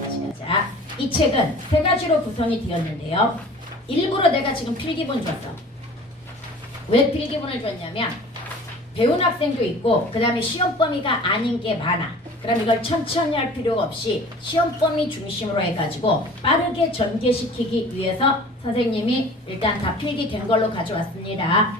다시 가자. 이 책은 세 가지로 구성이 되었는데요. 일부러 내가 지금 필기본 줬어. 왜 필기본을 줬냐면 배운 학생도 있고 그 다음에 시험 범위가 아닌 게 많아. 그럼 이걸 천천히 할 필요가 없이 시험 범위 중심으로 해가지고 빠르게 전개시키기 위해서 선생님이 일단 다 필기된 걸로 가져왔습니다.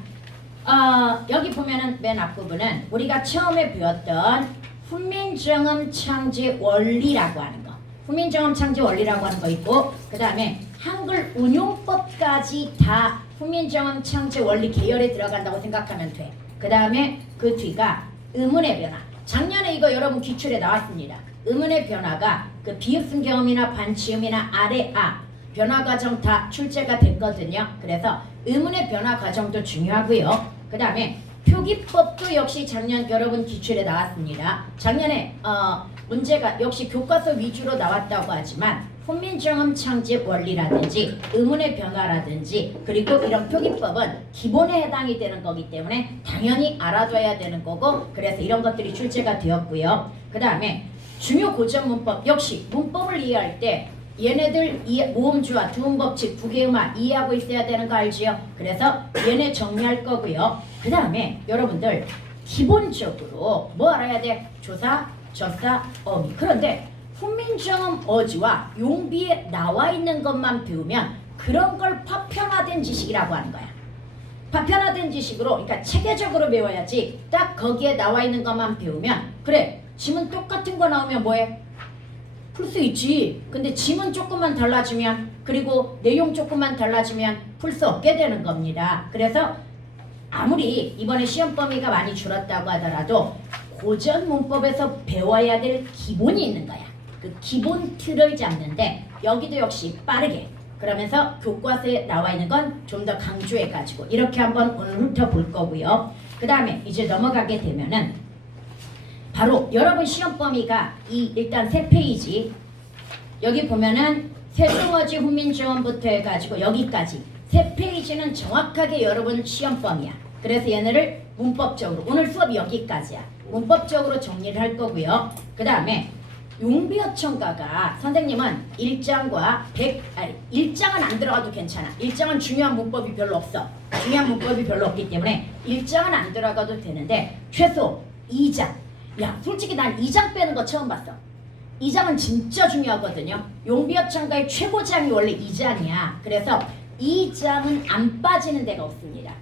여기 보면은 맨 앞부분은 우리가 처음에 배웠던 훈민정음 창제 원리라고 하는 거, 훈민정음 창제 원리라고 하는 거 있고, 그 다음에 한글 운용법까지 다 훈민정음 창제 원리 계열에 들어간다고 생각하면 돼. 그 다음에 그 뒤가 음운의 변화. 작년에 이거 여러분 기출에 나왔습니다. 음운의 변화가 그 비읍 경음이나 반치음이나 아래 아 변화 과정 다 출제가 됐거든요. 그래서 음운의 변화 과정도 중요하고요. 그 다음에 표기법도 역시 작년 여러분 기출에 나왔습니다. 작년에 문제가 역시 교과서 위주로 나왔다고 하지만 훈민정음 창제 원리라든지 음운의 변화라든지 그리고 이런 표기법은 기본에 해당이 되는 거기 때문에 당연히 알아둬야 되는 거고, 그래서 이런 것들이 출제가 되었고요. 그 다음에 중요 고전 문법, 역시 문법을 이해할 때 얘네들 모음주와 두음법칙 두 개만 이해하고 있어야 되는 거 알지요? 그래서 얘네 정리할 거고요. 그 다음에 여러분들 기본적으로 뭐 알아야 돼? 조사, 접사, 어미. 그런데 훈민정음 어지와 용비에 나와 있는 것만 배우면 그런 걸 파편화된 지식이라고 하는 거야. 파편화된 지식으로, 그러니까 체계적으로 배워야지. 딱 거기에 나와 있는 것만 배우면, 그래 지문 똑같은 거 나오면 뭐해? 풀 수 있지. 근데 지문 조금만 달라지면, 그리고 내용 조금만 달라지면 풀 수 없게 되는 겁니다. 그래서 아무리 이번에 시험 범위가 많이 줄었다고 하더라도 고전 문법에서 배워야 될 기본이 있는 거야. 그 기본 틀을 잡는데 여기도 역시 빠르게, 그러면서 교과서에 나와 있는 건 좀 더 강조해가지고 이렇게 한번 오늘 훑어볼 거고요. 그 다음에 이제 넘어가게 되면은 바로 여러분 시험 범위가 일단 세 페이지, 여기 보면은 세종어지 훈민정음부터 해가지고 여기까지 세 페이지는 정확하게 여러분 시험 범위야. 그래서 얘네를 문법적으로, 오늘 수업이 여기까지야. 문법적으로 정리를 할 거고요. 그 다음에 용비어천가가 선생님은 1장과 1장은 안 들어가도 괜찮아. 1장은 중요한 문법이 별로 없어. 중요한 문법이 별로 없기 때문에 1장은 안 들어가도 되는데 최소 2장. 야, 솔직히 난 2장 빼는 거 처음 봤어. 2장은 진짜 중요하거든요. 용비어천가의 최고장이 원래 2장이야. 그래서 2장은 안 빠지는 데가 없습니다.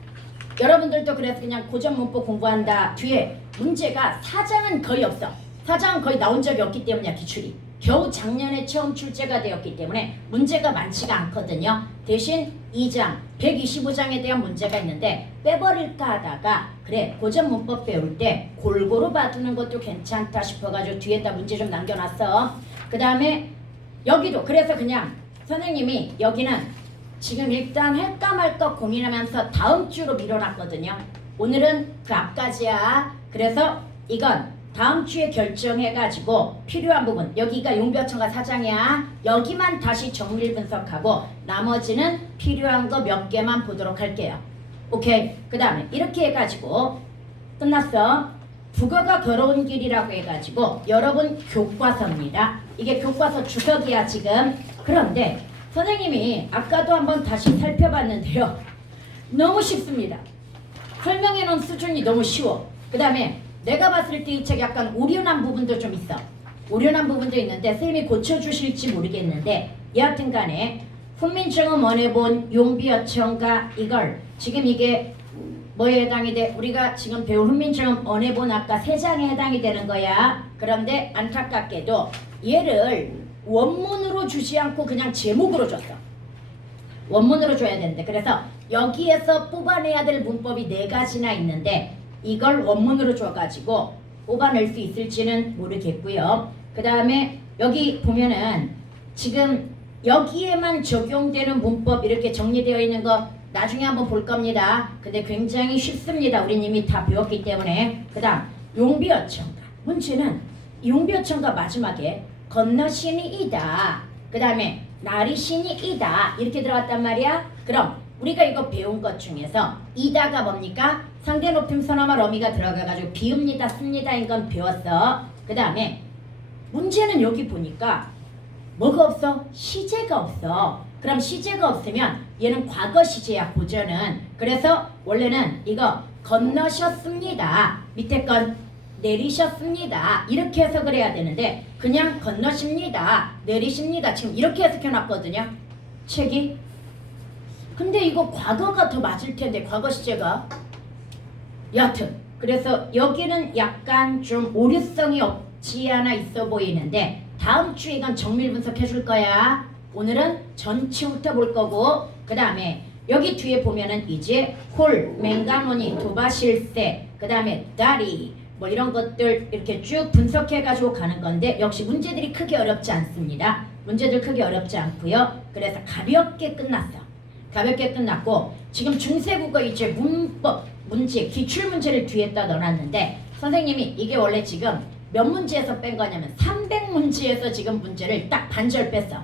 여러분들도 그래서 그냥 고전 문법 공부한다 뒤에 문제가 4장은 거의 없어. 4장은 거의 나온 적이 없기 때문이야. 기출이 겨우 작년에 처음 출제가 되었기 때문에 문제가 많지가 않거든요. 대신 2장 125장에 대한 문제가 있는데 빼버릴까 하다가 그래 고전 문법 배울 때 골고루 봐두는 것도 괜찮다 싶어가지고 뒤에다 문제 좀 남겨놨어. 그 다음에 여기도 그래서 그냥 선생님이 여기는 지금 일단 할까 말까 고민하면서 다음 주로 미뤄놨거든요. 오늘은 그 앞까지야. 그래서 이건 다음 주에 결정해가지고 필요한 부분, 여기가 용비어천가 4장이야. 여기만 다시 정밀 분석하고 나머지는 필요한 거 몇 개만 보도록 할게요. 오케이. 그 다음에 이렇게 해가지고 끝났어. 국어가 걸어온 길이라고 해가지고 여러분 교과서입니다. 이게 교과서 주석이야 지금. 그런데 선생님이 아까도 한번 다시 살펴봤는데요. 너무 쉽습니다. 설명해 놓은 수준이 너무 쉬워. 그 다음에 내가 봤을 때 이 책 약간 오류난 부분도 좀 있어. 오류난 부분도 있는데 선생님이 고쳐주실지 모르겠는데 여하튼 간에 훈민정음 원해본 용비어천가 이걸 지금 이게 뭐에 해당이 돼? 우리가 지금 배운 훈민정음 원해본 아까 3장에 해당이 되는 거야. 그런데 안타깝게도 얘를 원문으로 주지 않고 그냥 제목으로 줬어. 원문으로 줘야 되는데 그래서 여기에서 뽑아내야 될 문법이 4가지나 있는데 이걸 원문으로 줘가지고 뽑아낼 수 있을지는 모르겠고요. 그 다음에 여기 보면은 지금 여기에만 적용되는 문법 이렇게 정리되어 있는 거 나중에 한번 볼 겁니다. 근데 굉장히 쉽습니다. 우리 이미 다 배웠기 때문에. 그 다음 용비어천가 문제는 용비어천가 마지막에 건너신이 이다. 그 다음에 나리신이 이다. 이렇게 들어갔단 말이야. 그럼 우리가 이거 배운 것 중에서 이다가 뭡니까? 상대 높임 선어말 어미가 들어가가지고 비읍니다 씁니다인 건 배웠어. 그 다음에 문제는 여기 보니까 뭐가 없어? 시제가 없어. 그럼 시제가 없으면 얘는 과거 시제야, 고전은. 그래서 원래는 이거 건너셨습니다. 밑에 건 내리셨습니다. 이렇게 해석을 해야 되는데 그냥 건너십니다. 내리십니다. 지금 이렇게 해석해놨거든요. 책이. 근데 이거 과거가 더 맞을 텐데 과거 시제가. 여하튼 그래서 여기는 약간 좀 오류성이 없지 않아 있어 보이는데 다음 주에 이건 정밀 분석해 줄 거야. 오늘은 전체부터 볼 거고 그 다음에 여기 뒤에 보면은 이제 홀, 맹가모니, 도바실세, 그 다음에 다리 뭐 이런 것들 이렇게 쭉 분석해 가지고 가는 건데 역시 문제들이 크게 어렵지 않습니다. 문제들 크게 어렵지 않고요. 그래서 가볍게 끝났어. 가볍게 끝났고 지금 중세국어 이제 문법 문제 기출문제를 뒤에다 넣어놨는데 선생님이 이게 원래 지금 몇 문제에서 뺀 거냐면 300문제에서 지금 문제를 딱 반절 뺐어.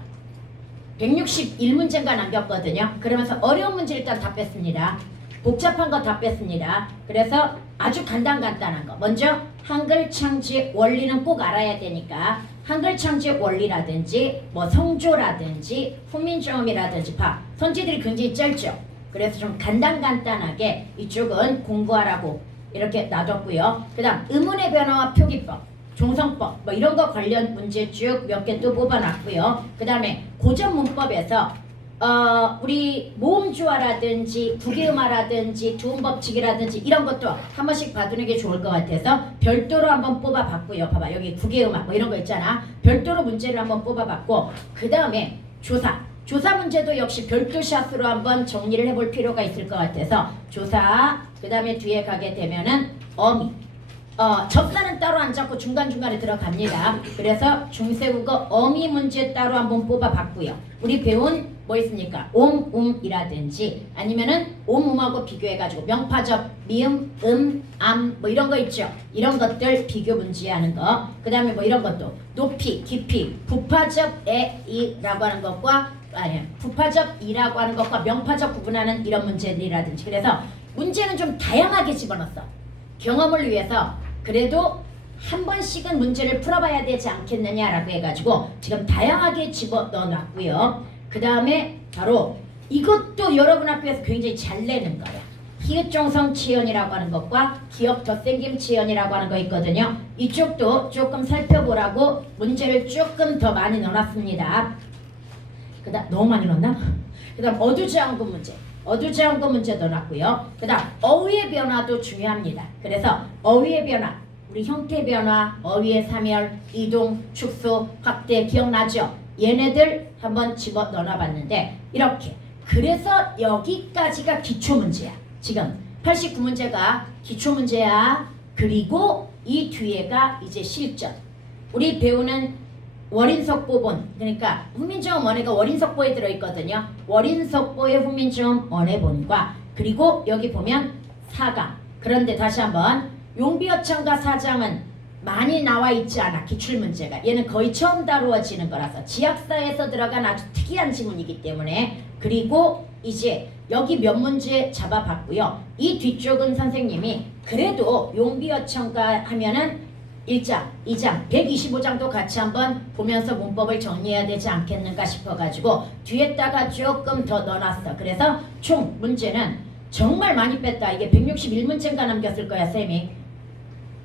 161문제인가 남겼거든요. 그러면서 어려운 문제 일단 다 뺐습니다. 복잡한 거 다 뺐습니다. 그래서 아주 간단한 거. 먼저 한글 창제 원리는 꼭 알아야 되니까 한글 창제 원리라든지 뭐 성조라든지 훈민정음이라든지 선지들이 굉장히 짧죠. 그래서 좀 간단하게 이쪽은 공부하라고 이렇게 놔뒀고요. 그 다음 의문의 변화와 표기법, 종성법 뭐 이런 거 관련 문제 쭉 몇 개 또 뽑아놨고요. 그 다음에 고전 문법에서 우리 모음주화라든지 구개음화라든지 두음법칙이라든지 이런 것도 한 번씩 봐두는 게 좋을 것 같아서 별도로 한번 뽑아봤고요. 봐봐 여기 구개음화 뭐 이런 거 있잖아. 별도로 문제를 한번 뽑아봤고 그 다음에 조사 문제도 역시 별도 샷으로 한번 정리를 해볼 필요가 있을 것 같아서 조사 그 다음에 뒤에 가게 되면은 어미 접사는 따로 안 잡고 중간중간에 들어갑니다. 그래서 중세국어 어미 문제 따로 한번 뽑아봤고요. 우리 배운 뭐 있습니까? 옴음이라든지 아니면은 옴음하고 비교해가지고 명파적 미음, 암 뭐 이런 거 있죠. 이런 것들 비교 문제하는 거. 그 다음에 뭐 이런 것도 높이, 깊이, 부파적 에이라고 하는 것과 부파적 이라고 하는 것과 명파적 구분하는 이런 문제들이라든지 그래서 문제는 좀 다양하게 집어넣었어. 경험을 위해서 그래도 한 번씩은 문제를 풀어봐야 되지 않겠느냐라고 해가지고 지금 다양하게 집어넣어놨고요. 그 다음에 바로 이것도 여러분 학교에서 굉장히 잘 내는 거야. 히읗종성 치연이라고 하는 것과 기억 덧생김 치연이라고 하는 거 있거든요. 이쪽도 조금 살펴보라고 문제를 조금 더 많이 넣어놨습니다. 그 다음 너무 많이 넣었나? 그 다음 어두지항구 문제 넣어놨고요. 그 다음 어휘의 변화도 중요합니다. 그래서 어휘의 변화 우리 형태 변화, 어휘의 사멸, 이동, 축소, 확대 기억나죠? 얘네들 한번 집어 넣어봤는데 이렇게 그래서 여기까지가 기초문제야. 지금 89문제가 기초문제야. 그리고 이 뒤에가 이제 실전. 우리 배우는 월인석보본 그러니까 훈민정음 원해가 월인석보에 들어있거든요. 월인석보의 훈민정음 원해본과 그리고 여기 보면 4강. 그런데 다시 한번 용비어천과 사장은 많이 나와 있지 않아. 기출문제가. 얘는 거의 처음 다루어지는 거라서 지역사에서 들어간 아주 특이한 지문이기 때문에 그리고 이제 여기 몇 문제 잡아봤고요. 이 뒤쪽은 선생님이 그래도 용비어천과 하면은 1장, 2장, 125장도 같이 한번 보면서 문법을 정리해야 되지 않겠는가 싶어가지고 뒤에다가 조금 더 넣어놨어. 그래서 총 문제는 정말 많이 뺐다. 이게 161문제인가 남겼을 거야, 쌤이.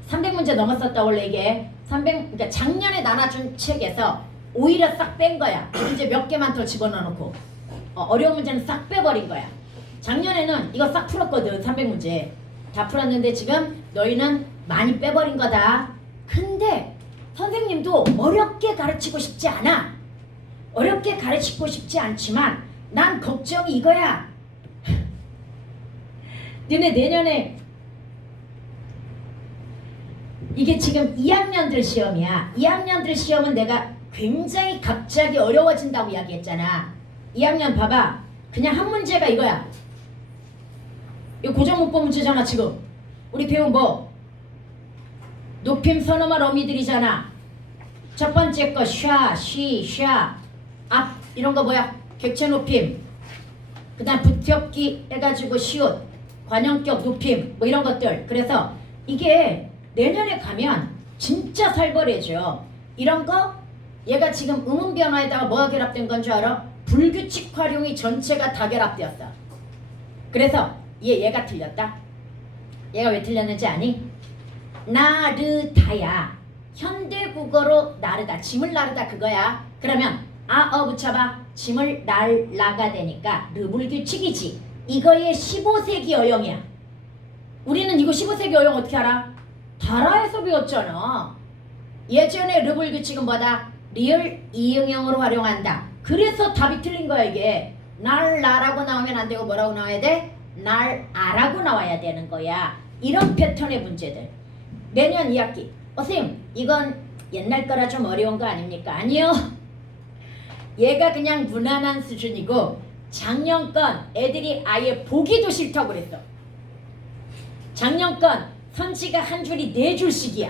300문제 넘었었다 원래 이게. 그러니까 작년에 나눠준 책에서 오히려 싹 뺀 거야. 문제 몇 개만 더 집어넣어놓고 어려운 문제는 싹 빼버린 거야. 작년에는 이거 싹 풀었거든. 300문제 다 풀었는데 지금 너희는 많이 빼버린 거다. 근데 선생님도 어렵게 가르치고 싶지 않아. 어렵게 가르치고 싶지 않지만 난 걱정이 이거야. 너네 내년에 이게 지금 2학년들 시험이야. 2학년들 시험은 내가 굉장히 갑자기 어려워진다고 이야기했잖아. 2학년 봐봐. 그냥 한 문제가 이거야. 이거 고정문법 문제잖아 지금. 우리 배운 뭐? 높임 선어말 어미들이잖아. 첫 번째 거 샤, 쉬, 샤, 앞 이런 거 뭐야? 객체 높임. 그 다음 붙잡기 해가지고 시옷, 관형격 높임 뭐 이런 것들. 그래서 이게 내년에 가면 진짜 살벌해져. 이런 거 얘가 지금 음운 변화에다가 뭐가 결합된 건 줄 알아? 불규칙 활용이 전체가 다 결합되었어. 그래서 얘가 틀렸다. 얘가 왜 틀렸는지 아니? 나르다야. 현대국어로 나르다. 짐을 나르다 그거야. 그러면 붙여봐. 짐을 날라가 되니까 르불규칙이지. 이거의 15세기 어용이야. 우리는 이거 15세기 어용 어떻게 알아? 다라에서 배웠잖아. 예전에 르불규칙은 뭐다? 리을 이응형으로 활용한다. 그래서 답이 틀린 거야 이게. 날라라고 나오면 안 되고 뭐라고 나와야 돼? 날아라고 나와야 되는 거야. 이런 패턴의 문제들. 내년 2학기. 선생님 이건 옛날 거라 좀 어려운 거 아닙니까? 아니요. 얘가 그냥 무난한 수준이고 작년 건 애들이 아예 보기도 싫다고 그랬어. 작년 건 선지가 한 줄이 4줄씩이야.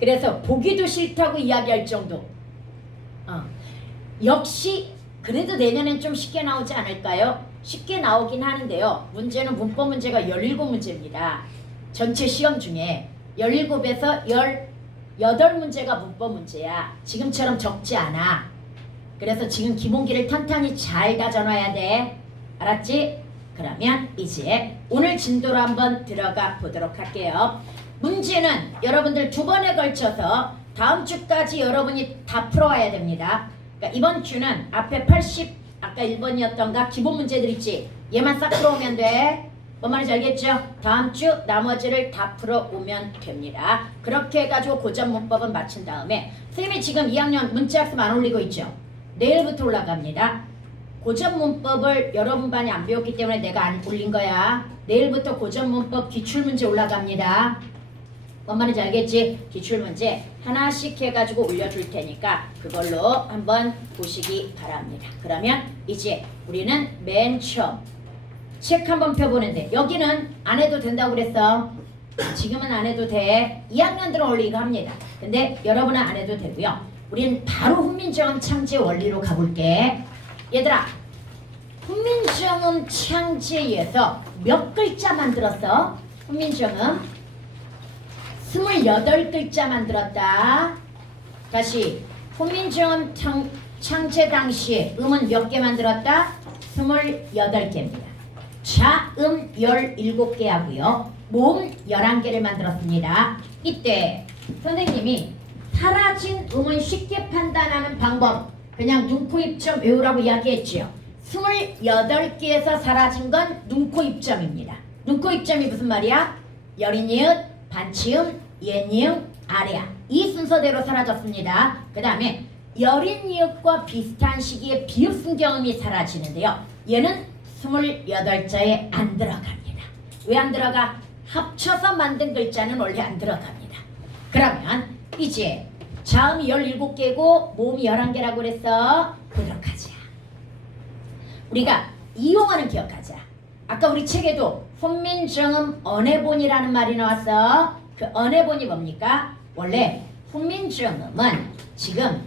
그래서 보기도 싫다고 이야기할 정도. 역시 그래도 내년엔 좀 쉽게 나오지 않을까요? 쉽게 나오긴 하는데요. 문제는 문법 문제가 17문제입니다. 전체 시험 중에 17에서 18문제가 문법 문제야. 지금처럼 적지 않아. 그래서 지금 기본기를 탄탄히 잘 다져놔야 돼. 알았지? 그러면 이제 오늘 진도로 한번 들어가 보도록 할게요. 문제는 여러분들 2번에 걸쳐서 다음 주까지 여러분이 다 풀어와야 됩니다. 그러니까 이번 주는 앞에 80 아까 1번이었던가 기본 문제들 있지? 얘만 싹 풀어오면 돼. 뭔 말인지 알겠죠? 다음 주 나머지를 다 풀어오면 됩니다. 그렇게 해가지고 고전 문법은 마친 다음에 선생님이 지금 2학년 문제학습 안 올리고 있죠? 내일부터 올라갑니다. 고전 문법을 여러분 반이 안 배웠기 때문에 내가 안 올린 거야. 내일부터 고전 문법 기출문제 올라갑니다. 뭔 말인지 알겠지? 기출문제 하나씩 해가지고 올려줄 테니까 그걸로 한번 보시기 바랍니다. 그러면 이제 우리는 맨 처음 책 한번 펴보는데 여기는 안 해도 된다고 그랬어. 지금은 안 해도 돼. 2학년들은 원래 이거 합니다. 근데 여러분은 안 해도 되고요. 우리는 바로 훈민정음 창제 원리로 가볼게. 얘들아, 훈민정음 창제에서 몇 글자 만들었어? 훈민정음 28글자 만들었다. 다시 훈민정음 창제 당시에 음은 몇 개 만들었다? 28개입니다. 자음 17개 하고요. 모음 11개를 만들었습니다. 이때 선생님이 사라진 음은 쉽게 판단하는 방법 그냥 눈, 코, 입점 외우라고 이야기했지요. 28개에서 사라진 건 눈, 코, 입점입니다. 눈, 코, 입점이 무슨 말이야? 여린이읒, 반치음, 옛니음, 아래야. 이 순서대로 사라졌습니다. 그 다음에 여린이읒과 비슷한 시기에 비읍순경음이 사라지는데요. 얘는 28자에 안 들어갑니다. 왜 안 들어가? 합쳐서 만든 글자는 원래 안 들어갑니다. 그러면 이제 자음이 17개고 모음이 11개라고 그랬어. 기억하자. 우리가 이용어는 기억하자. 아까 우리 책에도 훈민정음 언해본이라는 말이 나왔어. 그 언해본이 뭡니까? 원래 훈민정음은 지금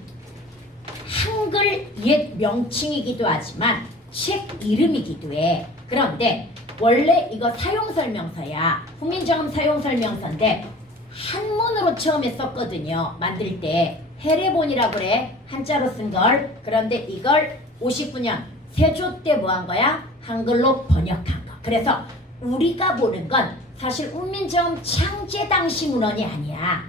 한글 옛 명칭이기도 하지만 책 이름이기도 해. 그런데 원래 이거 사용설명서야. 훈민정음 사용설명서인데 한문으로 처음에 썼거든요. 만들 때 해례본이라고 그래. 한자로 쓴 걸. 그런데 이걸 59년 세조 때 뭐 한 거야? 한글로 번역한 거. 그래서 우리가 보는 건 사실 훈민정음 창제 당시 문헌이 아니야.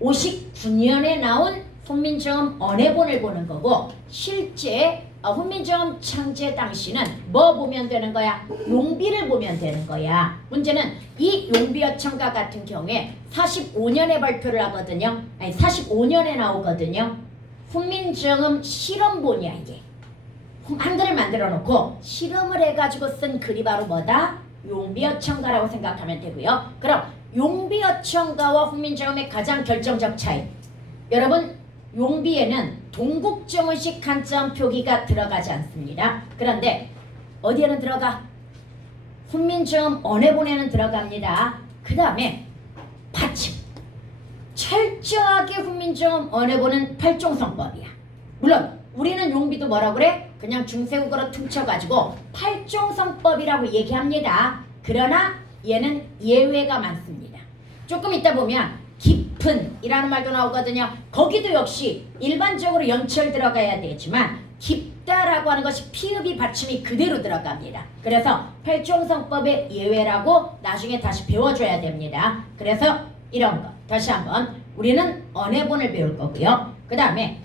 59년에 나온 훈민정음 언해본을 보는 거고 실제 훈민정음 창제 당시는 뭐 보면 되는 거야? 용비를 보면 되는 거야. 문제는 이 용비어천가 같은 경우에 45년에 발표를 하거든요. 아니 45년에 나오거든요. 훈민정음 실험본이야 이게. 한글을 만들어 놓고 실험을 해가지고 쓴 글이 바로 뭐다? 용비어천가라고 생각하면 되고요. 그럼 용비어천가와 훈민정음의 가장 결정적 차이. 여러분 용비에는 동국정원식 한자음 표기가 들어가지 않습니다. 그런데 어디에는 들어가? 훈민정음 언해본에는 들어갑니다. 그 다음에 받침. 철저하게 훈민정음 언해본은 8종성법이야. 물론 우리는 용비도 뭐라고 그래? 그냥 중세국어로 퉁쳐가지고 팔종성법이라고 얘기합니다. 그러나 얘는 예외가 많습니다. 조금 이따 보면 깊은 이라는 말도 나오거든요. 거기도 역시 일반적으로 연철 들어가야 되지만 깊다라고 하는 것이 피읍이 받침이 그대로 들어갑니다. 그래서 팔종성법의 예외라고 나중에 다시 배워줘야 됩니다. 그래서 이런 거 다시 한번 우리는 언해본을 배울 거고요. 그 다음에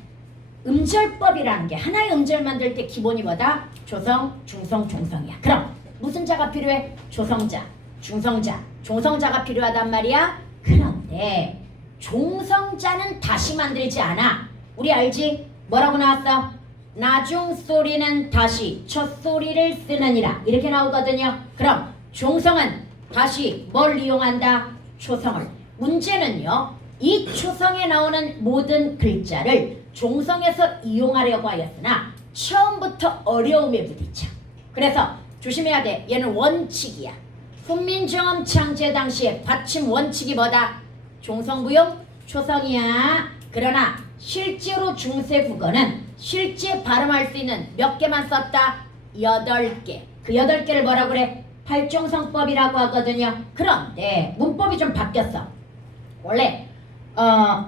음절법이라는 게 하나의 음절 만들 때 기본이 뭐다? 조성, 중성, 종성이야. 그럼 무슨 자가 필요해? 조성자, 중성자, 종성자가 필요하단 말이야. 그런데 종성자는 다시 만들지 않아. 우리 알지? 뭐라고 나왔어? 나중 소리는 다시 첫 소리를 쓰느니라 이렇게 나오거든요. 그럼 종성은 다시 뭘 이용한다? 초성을. 문제는요, 이 초성에 나오는 모든 글자를 종성에서 이용하려고 하였으나 처음부터 어려움에 부딪혀. 그래서 조심해야 돼. 얘는 원칙이야. 훈민정음 창제 당시에 받침 원칙이 뭐다? 종성부용 초성이야. 그러나 실제로 중세국어는 실제 발음할 수 있는 몇 개만 썼다? 8개. 그 8개를 뭐라고 그래? 팔종성법이라고 하거든요. 그런데 문법이 좀 바뀌었어. 원래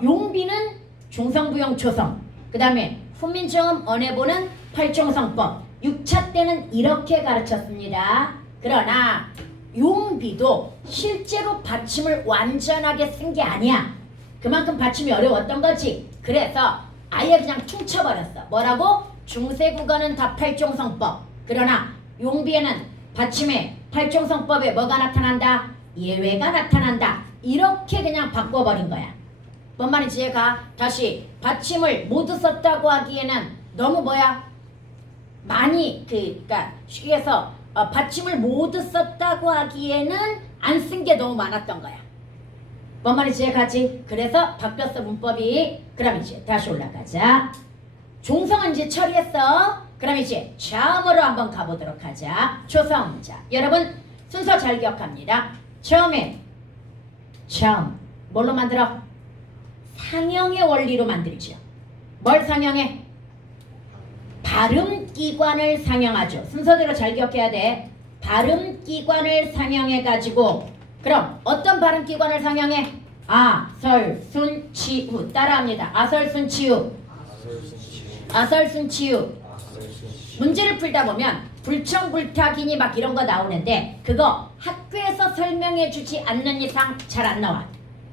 용비는 종성부용 초성, 그 다음에 훈민정음 언해본은 팔종성법, 6차 때는 이렇게 가르쳤습니다. 그러나 용비도 실제로 받침을 완전하게 쓴 게 아니야. 그만큼 받침이 어려웠던 거지. 그래서 아예 그냥 퉁쳐버렸어. 뭐라고? 중세국어는 다 팔종성법. 그러나 용비에는 받침에 팔종성법에 뭐가 나타난다? 예외가 나타난다. 이렇게 그냥 바꿔버린 거야. 뭔 말인지 얘가 다시 받침을 모두 썼다고 하기에는 너무 뭐야? 많이 그러니까 쉽게 해서 받침을 모두 썼다고 하기에는 안 쓴 게 너무 많았던 거야. 뭔 말인지 가지? 그래서 바뀌었어 문법이. 그럼 이제 다시 올라가자. 종성은 이제 처리했어. 그럼 이제 자음으로 한번 가보도록 하자. 초성자. 여러분 순서 잘 기억합니다. 처음에 자음 뭘로 만들어? 상형의 원리로 만들죠. 뭘 상형해? 발음기관을 상형하죠. 순서대로 잘 기억해야 돼. 발음기관을 상형해가지고 그럼 어떤 발음기관을 상형해? 아, 설, 순, 치우. 따라합니다. 아설, 순, 치우. 아설, 순, 치우. 문제를 풀다 보면 불청불탁이니 막 이런 거 나오는데 그거 학교에서 설명해 주지 않는 이상 잘 안 나와.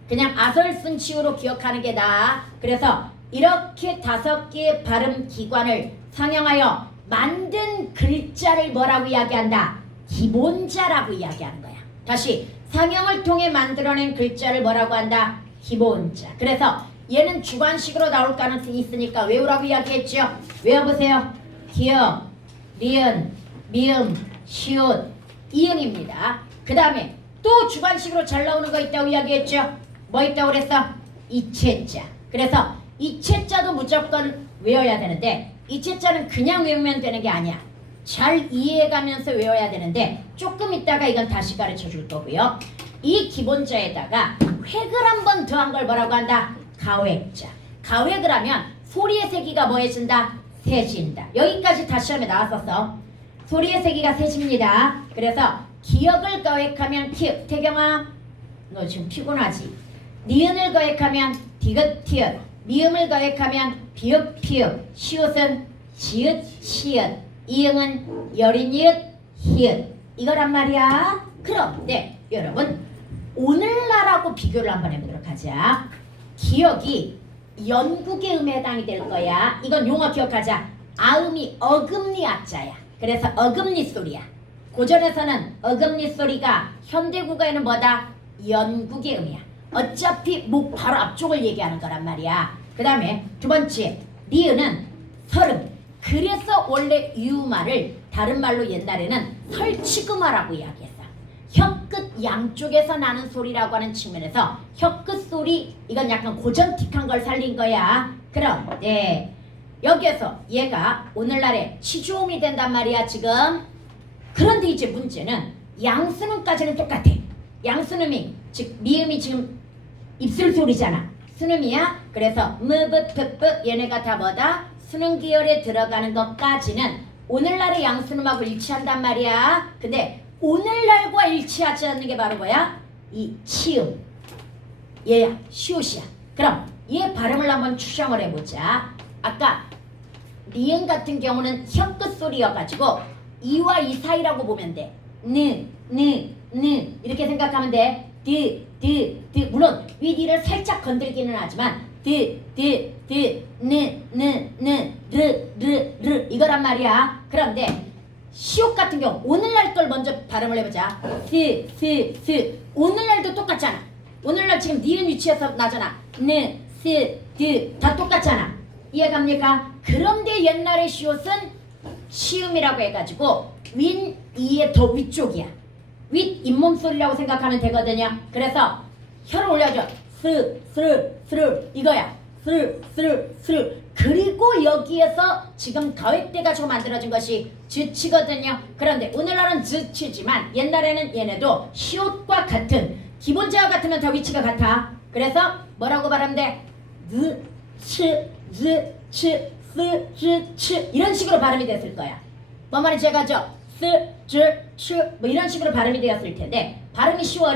그냥 아설, 순, 치우로 기억하는 게 나아. 그래서 이렇게 5개의 발음 기관을 상형하여 만든 글자를 뭐라고 이야기한다? 기본자라고 이야기하는 거야. 다시 상형을 통해 만들어낸 글자를 뭐라고 한다? 기본자. 그래서 얘는 주관식으로 나올 가능성이 있으니까 외우라고 이야기했죠. 외워보세요. 기역, 리은, 미음, 시옷, 이응입니다. 그 다음에 또 주관식으로 잘 나오는 거 있다고 이야기했죠. 뭐 있다고 그랬어? 이체자. 그래서 이체자도 무조건 외워야 되는데 이체자는 그냥 외우면 되는 게 아니야. 잘 이해해가면서 외워야 되는데 조금 있다가 이건 다시 가르쳐 줄 거고요. 이 기본자에다가 획을 한 번 더한 걸 뭐라고 한다? 가획자. 가획을 하면 소리의 세기가 뭐 해진다? 세진다. 여기까지 다 시험에 나왔었어. 소리의 세기가 세집니다. 그래서 기역을 가획하면 피읍. 태경아 너 지금 피곤하지? 니은을 가획하면 디귿 티읕. 미음을 가획하면 비읍 피읍. 시옷은 지읒 시읒. 이응은 여린 이읒 히읗. 이거란 말이야. 그런데 여러분 오늘날하고 비교를 한번 해보도록 하자. 기역이 연국의 음에 해당이 될 거야. 이건 용어 기억하자. 아음이 어금니 아자야. 그래서 어금니 소리야. 고전에서는 어금니 소리가 현대국어에는 뭐다? 연국의 음이야. 어차피 목 바로 앞쪽을 얘기하는 거란 말이야. 그 다음에 두 번째 니은은 설음. 그래서 원래 유말을 다른 말로 옛날에는 설치금화라고 이야기했어. 혀끝 양쪽에서 나는 소리라고 하는 측면에서 혀끝 소리 이건 약간 고전틱한 걸 살린 거야. 그런데 여기에서 얘가 오늘날에 치주음이 된단 말이야 지금. 그런데 이제 문제는 양순음까지는 똑같아. 양순음이 즉 미음이 지금 입술 소리잖아. 순음이야. 그래서 무브프프 얘네가 다 뭐다? 수능 계열에 들어가는 것까지는 오늘날의 양수놈하고 일치한단 말이야. 근데 오늘날과 일치하지 않는 게 바로 뭐야? 이 치음. 얘야, 시옷이야. 그럼 얘 발음을 한번 추정을 해보자. 아까 니은 같은 경우는 혀 끝 소리여가지고 이와 이 사이라고 보면 돼. 느 이렇게 생각하면 돼. 물론 위디를 살짝 건들기는 하지만 르 이거란 말이야. 그런데 시옷 같은 경우 오늘날 걸 먼저 발음을 해보자. 오늘날도 똑같잖아. 오늘날 지금 니은 위치에서 나잖아. 다 똑같잖아. 이해갑니까? 그런데 옛날의 시옷은 시음이라고 해가지고 윈 이의 더 위쪽이야. 윗 잇몸 소리라고 생각하면 되거든요. 그래서 혀를 올려줘. 스르 이거야. 스르 그리고 여기에서 지금 가획대 가지고 만들어진 것이 즈치거든요. 그런데 오늘날은 즈치지만 옛날에는 얘네도 시옷과 같은 기본자와 같으면 더 위치가 같아. 그래서 뭐라고 발음하면 돼? 치 이런 식으로 발음이 됐을 거야. 뭔 말인지 알겠죠? 뭐 이런 식으로 발음이 되었을 텐데 발음이 쉬워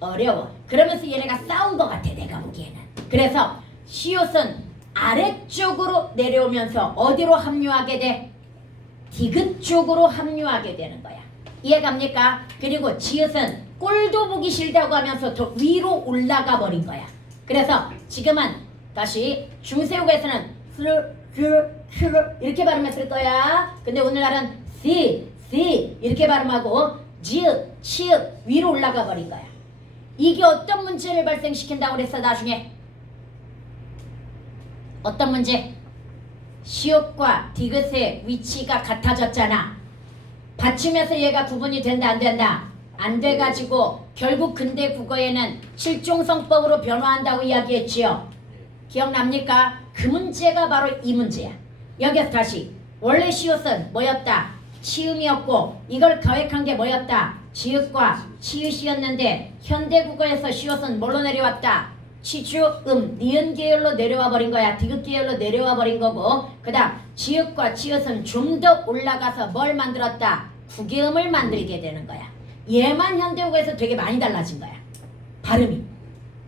어려워. 그러면서 얘네가 싸운 것 같아 내가 보기에는. 그래서 시옷은 아래쪽으로 내려오면서 어디로 합류하게 돼? 디귿 쪽으로 합류하게 되는 거야. 이해갑니까? 그리고 지읒은 꼴도 보기 싫다고 하면서 더 위로 올라가 버린 거야. 그래서 지금은 다시 중세국에서는 이렇게 발음했을 거야. 근데 오늘날은 이렇게 발음하고 지읒, 치읒 위로 올라가 버린 거야. 이게 어떤 문제를 발생시킨다고 그랬어 나중에? 어떤 문제? 시옷과 디귿의 위치가 같아졌잖아. 받침에서 얘가 구분이 된다 안 된다? 안 돼가지고 결국 근대 국어에는 실종성법으로 변화한다고 이야기했지요. 기억납니까? 그 문제가 바로 이 문제야. 여기서 다시 원래 시옷은 뭐였다? 치음이었고 이걸 가획한 게 뭐였다? 지읒과 치읒이었는데 현대국어에서 시옷은 뭘로 내려왔다? 치주음, 니은 계열로 내려와 버린 거야. 디귿 계열로 내려와 버린 거고 그 다음 지읒과 치읒은 좀 더 올라가서 뭘 만들었다? 구개음을 만들게 되는 거야. 얘만 현대국어에서 되게 많이 달라진 거야. 발음이.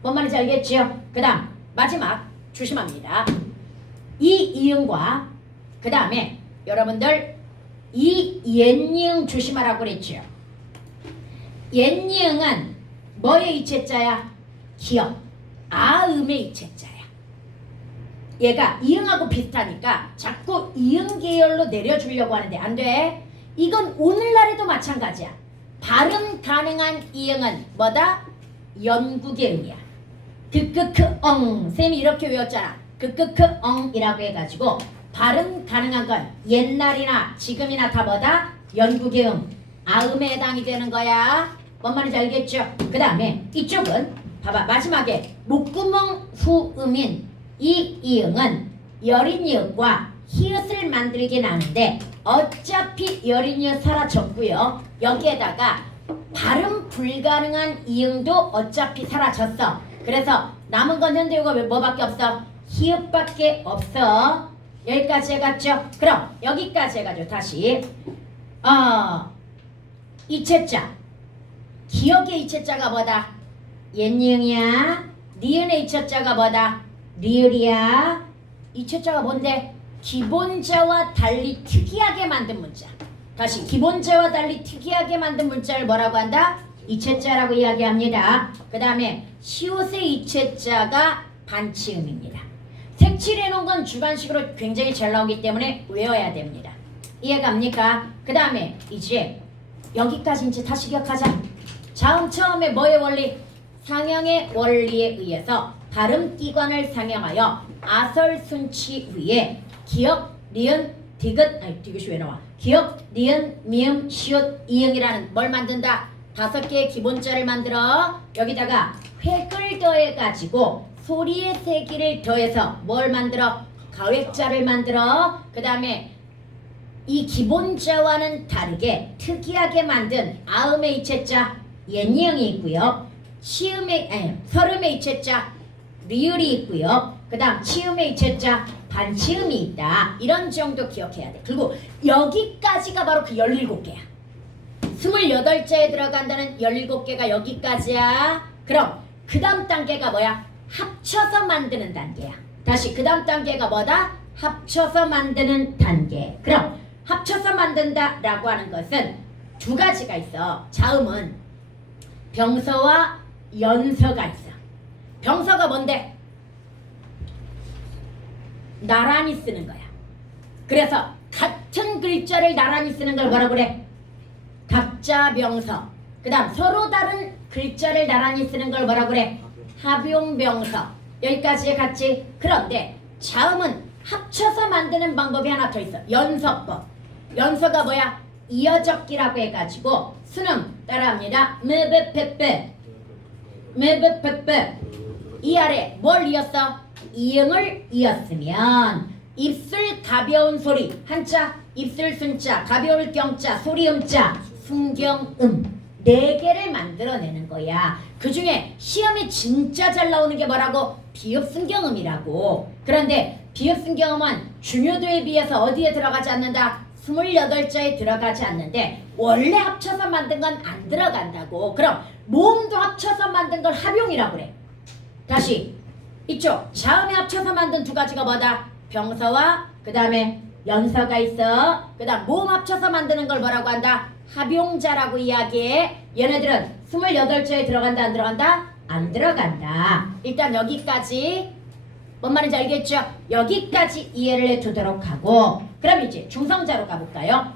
뭔 말인지 알겠지요? 그 다음 마지막 조심합니다. 이 이응과 그 다음에 여러분들 이 옛니응 조심하라고 그랬죠. 옛니응은 뭐의 이체자야? 기역. 아음의 이체자야. 얘가 이응하고 비슷하니까 자꾸 이응 계열로 내려주려고 하는데 안 돼. 이건 오늘날에도 마찬가지야. 발음 가능한 이응은 뭐다? 연구계음이야. 크크크엉 쌤이 이렇게 외웠잖아. 크크크엉이라고 해가지고 발음 가능한 건 옛날이나 지금이나 다 뭐다? 연구계음 아음에 해당이 되는 거야. 뭔 말인지 알겠죠? 그 다음에 이쪽은 봐봐. 마지막에 목구멍 후음인 이 이응은 여린 이응과 히읗을 만들게 나는데 어차피 여린 이응 사라졌고요. 여기에다가 발음 불가능한 이응도 어차피 사라졌어. 그래서 남은 건 현대국어 뭐밖에 없어? 히읗밖에 없어. 여기까지 해갔죠? 그럼 여기까지 해가지고 다시 이체자 기억의 이체자가 뭐다? 옛니응이야. 니은의 이체자가 뭐다? 리을이야. 이체자가 뭔데? 기본자와 달리 특이하게 만든 문자. 다시 기본자와 달리 특이하게 만든 문자를 뭐라고 한다? 이체자라고 이야기합니다. 그 다음에 시옷의 이체자가 반치음입니다. 색칠해놓은 건 주관식으로 굉장히 잘 나오기 때문에 외워야 됩니다. 이해갑니까? 그 다음에 이제 여기까지 이제 다시 기억하자. 처음에 뭐의 원리? 상형의 원리에 의해서 발음기관을 상형하여 아설순치 위에 기역, 리은, 디귿이 왜 나와? 기역, 리은, 미음, 시옷, 이응이라는 뭘 만든다? 5개의 기본자를 만들어 여기다가 획을 더해가지고 소리의 세기를 더해서 뭘 만들어? 가획자를 만들어. 그 다음에 이 기본자와는 다르게 특이하게 만든 아음의 이체자 옛니응이 있고요. 설음의 이체자 리을이 있고요. 그 다음 치음의 이체자 반치음이 있다. 이런 정도 기억해야 돼. 그리고 여기까지가 바로 그 17개야. 28자에 들어간다는 17개가 여기까지야. 그럼 그 다음 단계가 뭐야? 합쳐서 만드는 단계야. 다시 그 다음 단계가 뭐다? 합쳐서 만드는 단계. 그럼 합쳐서 만든다라고 하는 것은 두 가지가 있어. 자음은 병서와 연서가 있어. 병서가 뭔데? 나란히 쓰는 거야. 그래서 같은 글자를 나란히 쓰는 걸 뭐라고 그래? 갑자병서. 그 다음 서로 다른 글자를 나란히 쓰는 걸 뭐라고 그래? 합용병서. 여기까지 같이. 그런데 자음은 합쳐서 만드는 방법이 하나 더 있어. 연서법. 연서가 뭐야? 이어적기라고 해가지고 수능 따라합니다. 메베페페 메베페페. 이 아래 뭘 이었어? 이응을 이었으면 입술 가벼운 소리 한자, 입술 순자, 가벼울 경자, 소리 음자, 순경음 4개를 만들어내는 거야. 그 중에 시험에 진짜 잘 나오는 게 뭐라고? 비읍순경음이라고. 그런데 비읍순경음은 중요도에 비해서 어디에 들어가지 않는다? 28자에 들어가지 않는데 원래 합쳐서 만든 건 안 들어간다고. 그럼 모음도 합쳐서 만든 걸 합용이라고 그래. 다시 이쪽 자음에 합쳐서 만든 두 가지가 뭐다? 병서와 그 다음에 연서가 있어. 그 다음 모음 합쳐서 만드는 걸 뭐라고 한다? 합용자라고 이야기해. 얘네들은 28자에 들어간다 안 들어간다? 안 들어간다. 일단 여기까지 뭔 말인지 알겠죠? 여기까지 이해를 해두도록 하고 그럼 이제 중성자로 가볼까요?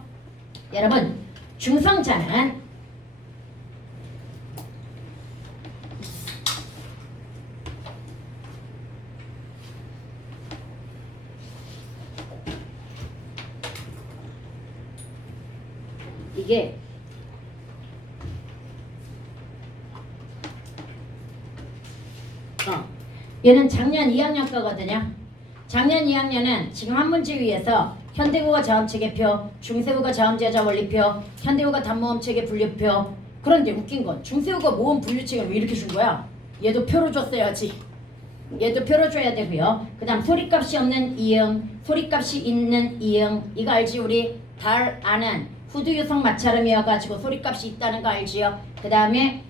여러분 중성자는 이게 얘는 작년 2학년 거거든요. 작년 2학년은 지금 한 문제 위에서 현대국어 자음체계표, 중세국어 자음제자 원리표, 현대국어 단모음체계 분류표. 그런데 웃긴 건 중세국어 모음 분류책을 왜 이렇게 준 거야? 얘도 표로 줬어야지. 얘도 표로 줘야 되고요. 그 다음 소리값이 없는 이응, 소리값이 있는 이응. 이거 알지? 우리 달 아는 후두유성 마찰음이어가지고 소리값이 있다는 거 알지요? 그 다음에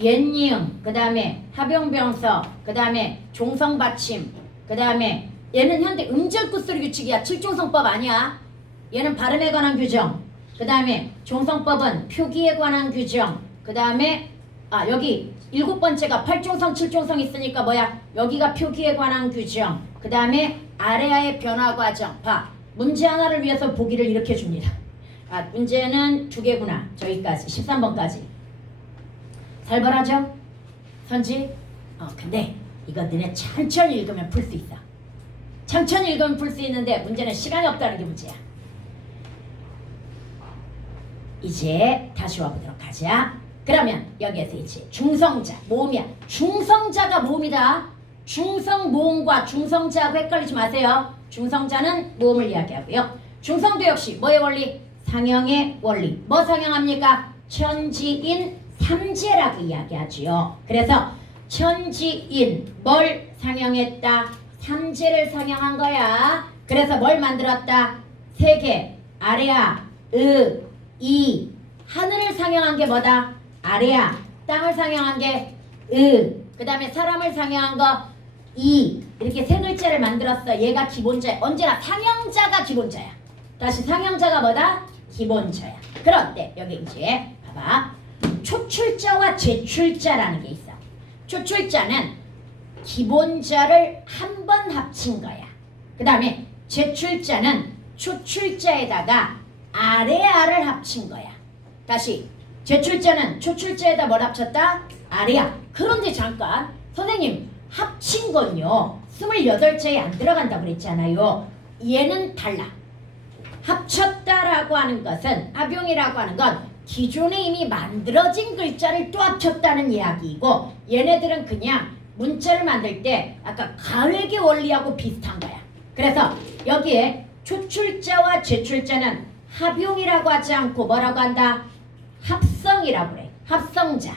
옛이응, 그 다음에 합용병서, 그 다음에 종성받침, 그 다음에 얘는 현대 음절구소리 규칙이야. 7중성법 아니야. 얘는 발음에 관한 규정. 그 다음에 종성법은 표기에 관한 규정. 그 다음에 여기 7번째가 8중성 7중성 있으니까 뭐야? 여기가 표기에 관한 규정. 그 다음에 아래아의 변화 과정. 봐. 문제 하나를 위해서 보기를 이렇게 줍니다. 문제는 2개구나. 저기까지 13번까지. 살벌하죠? 선지? 근데 이거 너네 천천히 읽으면 풀 수 있어. 천천히 읽으면 풀 수 있는데 문제는 시간이 없다는 게 문제야. 이제 다시 와보도록 하자. 그러면 여기에서 이제 중성자, 모음이야. 중성자가 모음이다. 중성 모음과 중성자하고 헷갈리지 마세요. 중성자는 모음을 이야기하고요. 중성도 역시 뭐의 원리? 상형의 원리. 뭐 상형합니까? 천지인 삼재라고 이야기하지요. 그래서 천지인 뭘 상형했다? 삼재를 상형한 거야. 그래서 뭘 만들었다? 세계, 아래야, 이. 하늘을 상형한 게 뭐다? 아래야. 땅을 상형한 게 그 다음에 사람을 상형한 거 이. 이렇게 세 글자를 만들었어. 얘가 기본자야. 언제나 상형자가 기본자야. 다시 상형자가 뭐다? 기본자야. 그런데 여기 이제 봐봐. 초출자와 제출자라는 게 있어. 초출자는 기본자를 한 번 합친 거야. 그 다음에 제출자는 초출자에다가 아래아를 합친 거야. 다시 제출자는 초출자에다 뭘 합쳤다? 아래아. 그런데 잠깐 선생님 합친 건요 28자에 안 들어간다고 그랬잖아요. 얘는 달라. 합쳤다라고 하는 것은 합용이라고 하는 건 기존에 이미 만들어진 글자를 또 합쳤다는 이야기이고 얘네들은 그냥 문자를 만들 때 아까 가획의 원리하고 비슷한 거야. 그래서 여기에 초출자와 제출자는 합용이라고 하지 않고 뭐라고 한다? 합성이라고 그래. 합성자.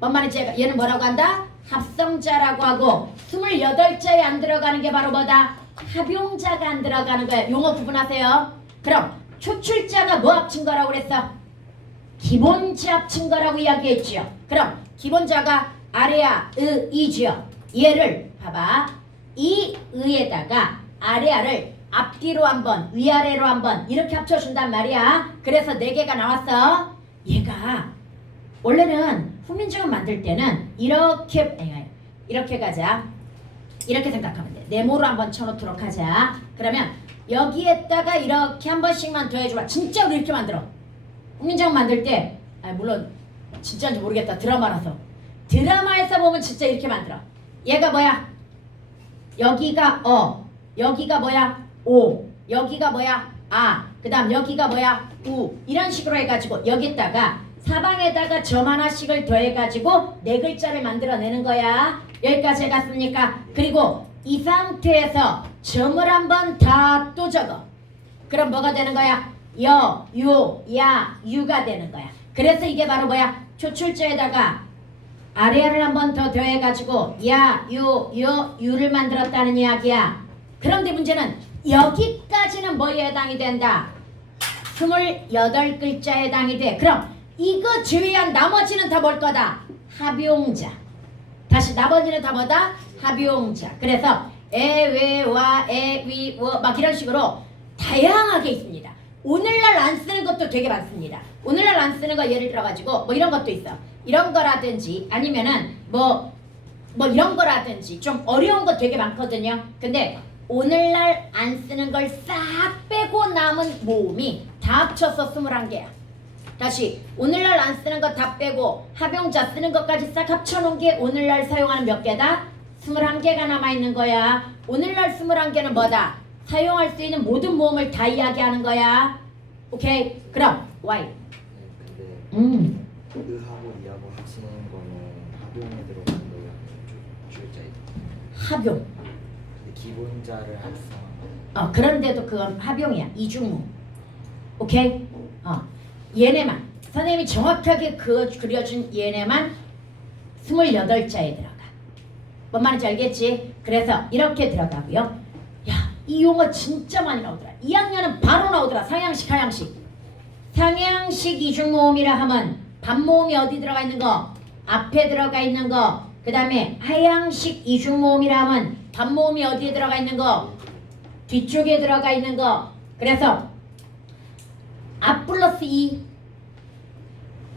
뭔 말인지 얘는 뭐라고 한다? 합성자라고 하고 28자에 안 들어가는 게 바로 뭐다? 합용자가 안 들어가는 거야. 용어 구분하세요. 그럼 초출자가 뭐 합친 거라고 그랬어? 기본자 합친 거라고 이야기했지요. 그럼 기본자가 아래야, 이지요. 얘를 봐봐. 이 의에다가 아래아를 앞뒤로 한번, 위아래로 한번 이렇게 합쳐준단 말이야. 그래서 4개가 나왔어. 얘가 원래는 훈민정음 만들 때는 이렇게 가자. 이렇게 생각하면 돼. 네모로 한번 쳐놓도록 하자. 그러면 여기에다가 이렇게 한 번씩만 더해줘봐. 진짜 우리 이렇게 만들어. 훈민정음 만들 때 물론 진짜인지 모르겠다. 드라마라서. 드라마에서 보면 진짜 이렇게 만들어. 얘가 뭐야? 여기가 여기가 뭐야? 오, 여기가 뭐야? 아, 그 다음 여기가 뭐야? 우. 이런 식으로 해가지고 여기다가 사방에다가 점 하나씩을 더해가지고 4글자를 만들어내는 거야. 여기까지 해갔습니까? 그리고 이 상태에서 점을 한번 다 또 적어. 그럼 뭐가 되는 거야? 여, 요, 야, 유가 되는 거야. 그래서 이게 바로 뭐야? 초출자에다가 아래를 한번 더 더해가지고 야, 요, 유를 만들었다는 이야기야. 그런데 문제는 여기까지는 뭐에 해당이 된다? 28글자에 해당이 돼. 그럼 이거 제외한 나머지는 다 뭘 거다? 합용자. 다시 나머지는 다 뭐다? 합용자. 그래서 에, 왜, 와, 에, 위, 워 막 이런 식으로 다양하게 있습니다. 오늘날 안 쓰는 것도 되게 많습니다. 오늘날 안 쓰는 거 예를 들어가지고 뭐 이런 것도 있어. 이런 거라든지 아니면은 뭐 이런 거라든지 좀 어려운 거 되게 많거든요. 근데 오늘날 안 쓰는 걸 싹 빼고 남은 모음이 다 합쳐서 21개야. 다시 오늘날 안 쓰는 거 다 빼고 합용자 쓰는 것까지 싹 합쳐놓은 게 오늘날 사용하는 몇 개다? 21개가 남아있는 거야. 오늘날 21개는 뭐다? 사용할 수 있는 모든 모음을 다 이야기하는 거야. 오케이? 그럼 Y. 근데 의하고 이하고 합치는 거는 합용에 들어가는 거예요? 출자에? 합용. 근데 기본자를 합성. 그런데도 그건 합용이야. 이중무. 오케이? 얘네만. 선생님이 정확하게 그려준 얘네만 28자에 들어가. 뭔 말인지 알겠지? 그래서 이렇게 들어가고요. 야, 이 용어 진짜 많이 나오더라. 2학년은 바로 나오더라. 상향식, 하향식. 상향식 이중모음이라 하면 반모음이 어디 들어가 있는 거? 앞에 들어가 있는 거. 그 다음에 하향식 이중모음이라 하면 반모음이 어디에 들어가 있는 거? 뒤쪽에 들어가 있는 거. 그래서 앞 플러스 이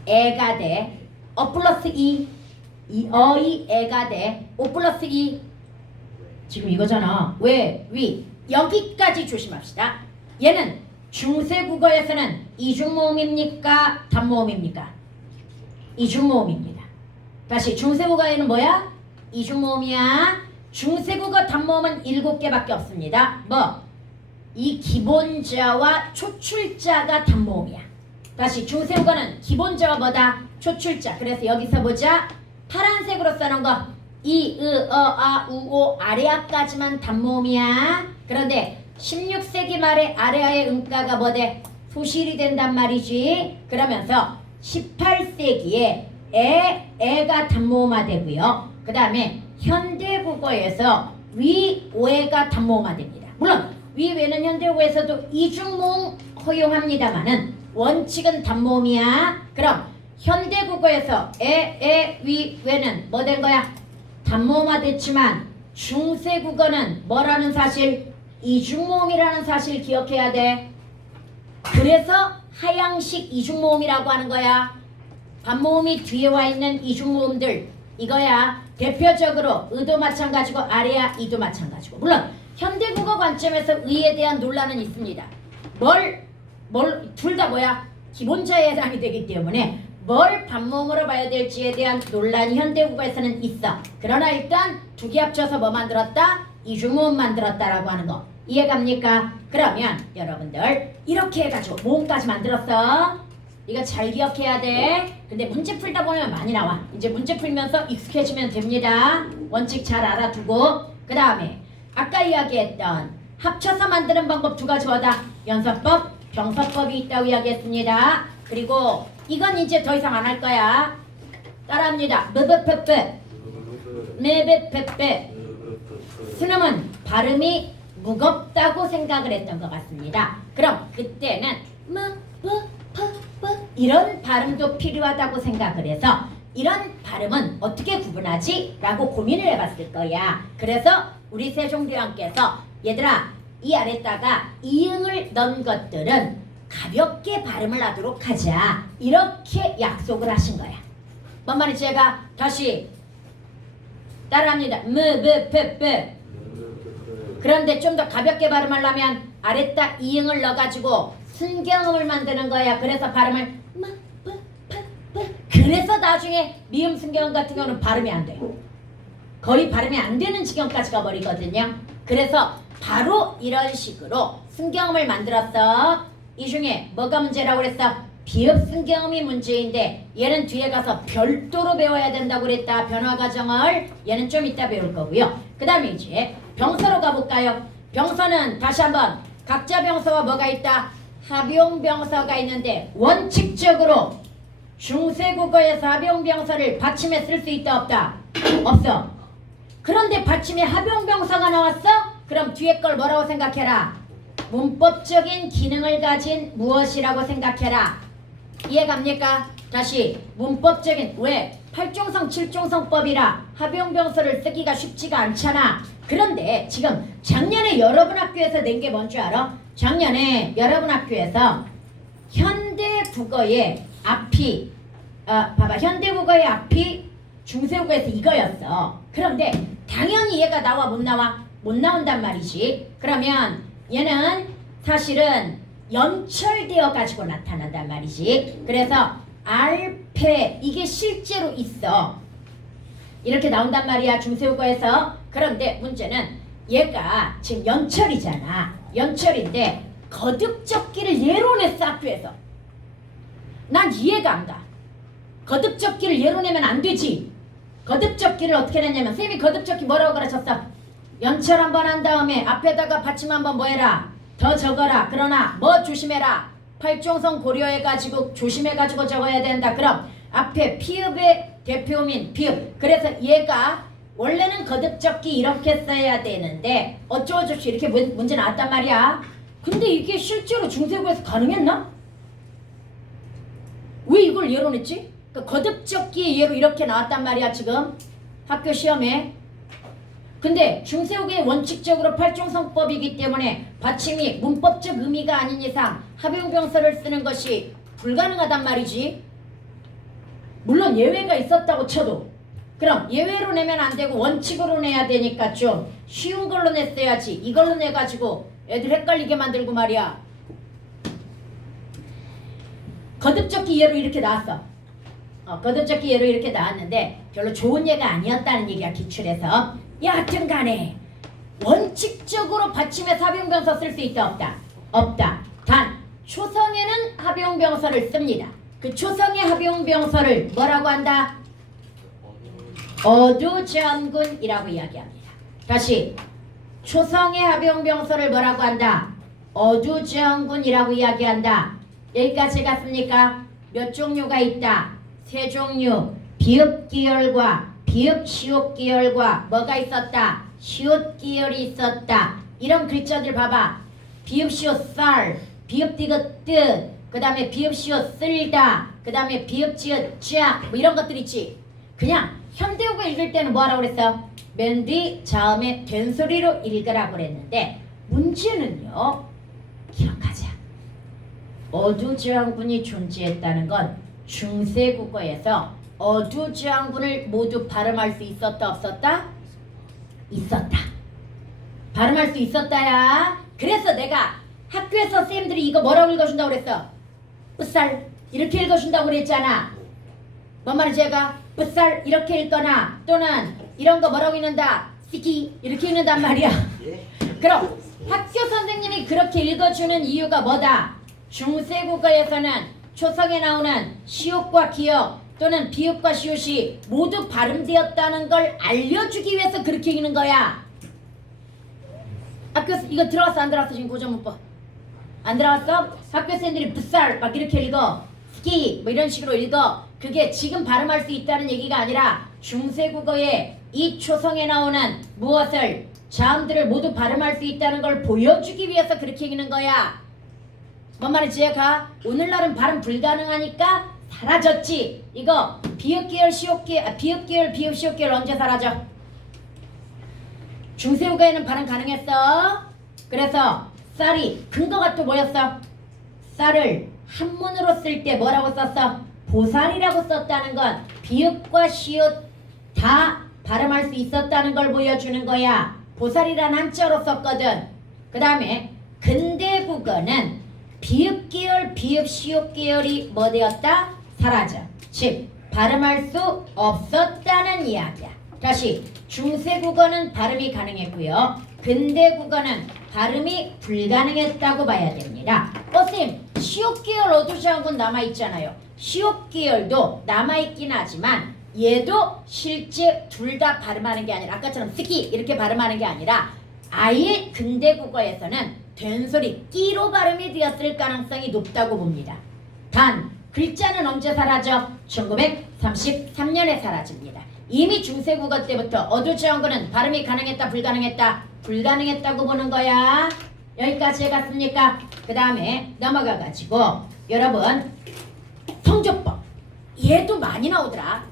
애가 돼. 플러스 이 어이 애가 돼. 오 플러스 이 지금 이거잖아. 왜? 위. 여기까지 조심합시다. 얘는 중세국어에서는 이중모음입니까? 단모음입니까? 이중모음입니다. 다시 중세국어에는 뭐야? 이중모음이야. 중세국어 단모음은 7개밖에 없습니다. 뭐? 이 기본자와 초출자가 단모음이야. 다시 중세국어는 기본자와 뭐다? 초출자. 그래서 여기서 보자. 파란색으로 써놓은 거 이, 으, 어, 아, 우, 오, 아래아까지만 단모음이야. 그런데 16세기 말에 아래아의 음가가 뭐돼? 소실이 된단 말이지. 그러면서 18세기에 애가 단모음화 되고요. 그 다음에 현대국어에서 위, 오해가 단모음화 됩니다. 물론 위, 외는 현대국어에서도 이중모음 허용합니다만은 원칙은 단모음이야. 그럼 현대국어에서 위, 외는 뭐 된 거야? 단모음화 됐지만 중세국어는 뭐라는 사실? 이중모음이라는 사실 기억해야 돼. 그래서 하향식 이중모음이라고 하는 거야. 반모음이 뒤에 와 있는 이중모음들 이거야. 대표적으로 의도 마찬가지고 아래야 이도 마찬가지고. 물론 현대국어 관점에서 의에 대한 논란은 있습니다. 둘 다 뭐야? 기본자에 해당이 되기 때문에 뭘 반모음으로 봐야 될지에 대한 논란이 현대국어에서는 있어. 그러나 일단 두 개 합쳐서 뭐 만들었다? 이중모음 만들었다라고 하는 거. 이해갑니까? 그러면 여러분들 이렇게 해가지고 모음까지 만들었어. 이거 잘 기억해야 돼. 근데 문제 풀다 보면 많이 나와. 이제 문제 풀면서 익숙해지면 됩니다. 원칙 잘 알아두고. 그 다음에 아까 이야기했던 합쳐서 만드는 방법 2가지 뭐다? 연서법, 병서법이 있다고 이야기했습니다. 그리고 이건 이제 더 이상 안 할 거야. 따라합니다. 메베페페. 스놈은 발음이 무겁다고 생각을 했던 것 같습니다. 그럼 그때는 이런 발음도 필요하다고 생각을 해서 이런 발음은 어떻게 구분하지? 라고 고민을 해봤을 거야. 그래서 우리 세종대왕께서 얘들아 이 아래다가 이응을 넣은 것들은 가볍게 발음을 하도록 하자 이렇게 약속을 하신 거야. 뭔 말인지 제가 다시 따라합니다. 무브페페. 그런데 좀 더 가볍게 발음하려면 아래다 이응을 넣어가지고 순경음을 만드는 거야. 그래서 발음을 그래서 나중에 미음 순경음 같은 경우는 발음이 안 돼. 거의 발음이 안 되는 지경까지 가버리거든요. 그래서 바로 이런 식으로 순경음을 만들었어. 이 중에 뭐가 문제라고 그랬어? 비읍 순경음이 문제인데 얘는 뒤에 가서 별도로 배워야 된다고 그랬다. 변화 과정을 얘는 좀 이따 배울 거고요. 그 다음에 이제 병서로 가볼까요? 병서는 다시 한번 각자 병서가 뭐가 있다? 합용병서가 있는데 원칙적으로 중세국어에서 합용병서를 받침에 쓸 수 있다 없다? 없어. 그런데 받침에 합용병서가 나왔어? 그럼 뒤에 걸 뭐라고 생각해라? 문법적인 기능을 가진 무엇이라고 생각해라. 이해갑니까? 다시 문법적인 왜? 8중성 7중성법이라 합용병서를 쓰기가 쉽지가 않잖아. 그런데 지금 작년에 여러분 학교에서 낸 게 뭔 줄 알아? 작년에 여러분 학교에서 현대국어의 앞이 봐봐 현대국어의 앞이 중세국어에서 이거였어. 그런데 당연히 얘가 나와 못 나와? 못 나온단 말이지. 그러면 얘는 사실은 연철되어 가지고 나타난단 말이지. 그래서 알패 이게 실제로 있어. 이렇게 나온단 말이야 중세국어에서. 그런데 문제는 얘가 지금 연철이잖아. 연철인데 거듭적기를 예로 냈어 학교에서. 난 이해가 안 가. 거듭적기를 예로 내면 안 되지. 거듭적기를 어떻게 냈냐면 쌤이 거듭적기 뭐라고 가르쳤어? 연철 한번 한 다음에 앞에다가 받침 한번 뭐 해라? 더 적어라. 그러나 뭐 조심해라. 8중성 고려해가지고 조심해가지고 적어야 된다. 그럼 앞에 피읍의 대표민 피읍. 그래서 얘가 원래는 거듭적기 이렇게 써야 되는데 어쩌고저쩌고 이렇게 문제 나왔단 말이야. 근데 이게 실제로 중세국어에서 가능했나? 왜 이걸 예로 냈지? 그러니까 거듭적기 예로 이렇게 나왔단 말이야 지금 학교 시험에. 근데 중세국어의 원칙적으로 8중성법이기 때문에 받침이 문법적 의미가 아닌 이상 합용병서를 쓰는 것이 불가능하단 말이지. 물론 예외가 있었다고 쳐도. 그럼 예외로 내면 안 되고 원칙으로 내야 되니까 좀 쉬운 걸로 냈어야지. 이걸로 내가지고 애들 헷갈리게 만들고 말이야. 거듭적기 예로 이렇게 나왔어. 거듭적기 예로 이렇게 나왔는데 별로 좋은 예가 아니었다는 얘기야 기출에서. 여하튼 간에 원칙적으로 받침에 합용병서 쓸 수 있다 없다? 없다. 단 초성에는 합용병서를 씁니다. 그 초성의 합용병서를 뭐라고 한다? 어두전군이라고 이야기합니다. 다시 초성의 합용병서를 뭐라고 한다? 어두전군이라고 이야기한다. 여기까지 갔습니까? 몇 종류가 있다? 세 종류. 비읍기열과 비읍시옷기열과 뭐가 있었다? 시옷기열이 있었다. 이런 글자들 봐봐. 비읍시옷 쌀, 비읍디귿 뜻, 그 다음에 비읍시옷 쓸다, 그 다음에 비읍지읒 자, 뭐 이런 것들 있지. 그냥 현대국어 읽을 때는 뭐하라고 그랬어? 맨 뒤 자음에 된소리로 읽으라고 그랬는데 문제는요. 기억하자. 어두저항군이 존재했다는 건 중세국어에서 어두저항군을 모두 발음할 수 있었다 없었다? 있었다. 발음할 수 있었다야. 그래서 내가 학교에서 쌤들이 이거 뭐라고 읽어준다고 그랬어? 뿌쌀 이렇게 읽어준다고 그랬잖아. 뭔 말인지 제가 뿌쌀 이렇게 읽거나 또는 이런 거 뭐라고 읽는다? 스키 이렇게 읽는단 말이야. 그럼 학교 선생님이 그렇게 읽어주는 이유가 뭐다? 중세국어에서는 초성에 나오는 시옷과 기역 또는 비읍과 시옷이 모두 발음되었다는 걸 알려주기 위해서 그렇게 읽는 거야. 학교 이거 들어왔어 안 들어왔어? 지금 고전문법 안 들어왔어? 학교 선생님들이 붓살 막 이렇게 읽어. 스키 뭐 이런 식으로 읽어. 그게 지금 발음할 수 있다는 얘기가 아니라 중세국어의 이 초성에 나오는 무엇을 자음들을 모두 발음할 수 있다는 걸 보여주기 위해서 그렇게 읽는 거야. 뭔 말인지 이해가? 오늘날은 발음 불가능하니까 사라졌지. 이거 비읍계열 시옷계열 비읍계열 비읍 시옷계열 언제 사라져? 중세후가에는 발음 가능했어. 그래서 쌀이 근거가 또 뭐였어? 쌀을 한문으로 쓸 때 뭐라고 썼어? 보살이라고 썼다는 건 비읍과 시옷 다 발음할 수 있었다는 걸 보여주는 거야. 보살이란 한자로 썼거든. 그 다음에 근대 국어는 비읍계열 비읍 시옷계열이 뭐 되었다? 사라져. 즉 발음할 수 없었다는 이야기야. 다시 중세 국어는 발음이 가능했고요. 근대 국어는 발음이 불가능했다고 봐야 됩니다. 쌤, 시옷계열 어두자하고는 남아있잖아요. 시옷계열도 남아있긴 하지만 얘도 실제 둘 다 발음하는 게 아니라 아까처럼 스키 이렇게 발음하는 게 아니라 아예 근대 국어에서는 된소리 끼로 발음이 되었을 가능성이 높다고 봅니다. 단 글자는 언제 사라져? 1933년에 사라집니다. 이미 중세국어 때부터 어두자원고는 발음이 가능했다 불가능했다? 불가능했다고 보는 거야. 여기까지 해갔습니까? 그 다음에 넘어가가지고 여러분 성조법 얘도 많이 나오더라.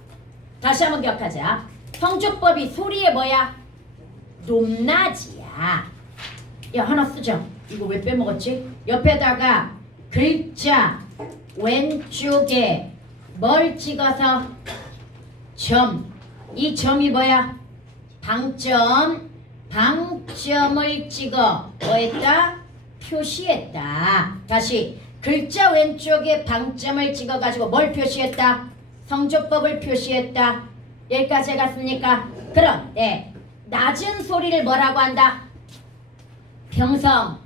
다시 한번 기억하자. 성조법이 소리의 뭐야? 높낮이야. 야 하나 쓰죠. 이거 왜 빼먹었지? 옆에다가 글자 왼쪽에 뭘 찍어서 점. 이 점이 뭐야? 방점. 방점을 찍어 뭐했다? 표시했다. 다시 글자 왼쪽에 방점을 찍어가지고 뭘 표시했다? 성조법을 표시했다. 여기까지 해갔습니까? 그런데 낮은 소리를 뭐라고 한다? 평성.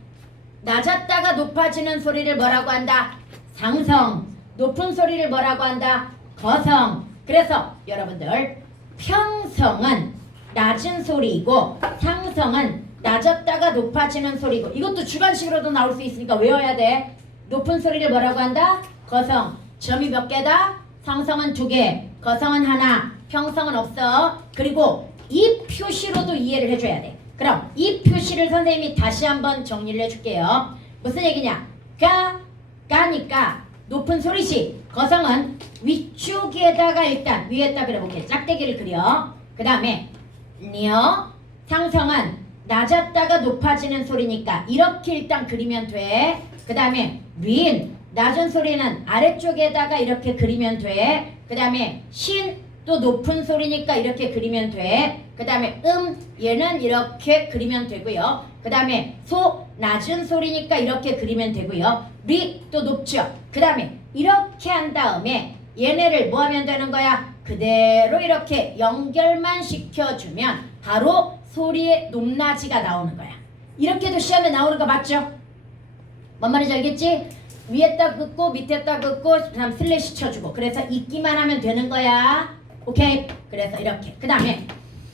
낮았다가 높아지는 소리를 뭐라고 한다? 상성. 높은 소리를 뭐라고 한다? 거성. 그래서 여러분들 평성은 낮은 소리이고 상성은 낮았다가 높아지는 소리고 이것도 주관식으로도 나올 수 있으니까 외워야 돼. 높은 소리를 뭐라고 한다? 거성. 점이 몇 개다? 상성은 2개, 거성은 하나, 평성은 없어. 그리고 이 표시로도 이해를 해줘야 돼. 그럼 이 표시를 선생님이 다시 한번 정리를 해줄게요. 무슨 얘기냐? 까니까 높은 소리시. 거성은 위쪽에다가 일단 위에다 그려볼게. 짝대기를 그려. 그 다음에 상성은 낮았다가 높아지는 소리니까 이렇게 일단 그리면 돼. 그 다음에 낮은 소리는 아래쪽에다가 이렇게 그리면 돼. 그 다음에 또 높은 소리니까 이렇게 그리면 돼. 그 다음에 얘는 이렇게 그리면 되고요. 그 다음에 낮은 소리니까 이렇게 그리면 되고요. 또 높죠. 그 다음에 이렇게 한 다음에 얘네를 뭐 하면 되는 거야? 그대로 이렇게 연결만 시켜주면 바로 소리의 높낮이가 나오는 거야. 이렇게도 시험에 나오는 거 맞죠? 뭔 말인지 알겠지? 위에다 긋고 밑에다 긋고 그다음 슬래시 쳐주고 그래서 읽기만 하면 되는 거야. 오케이? 그래서 이렇게. 그 다음에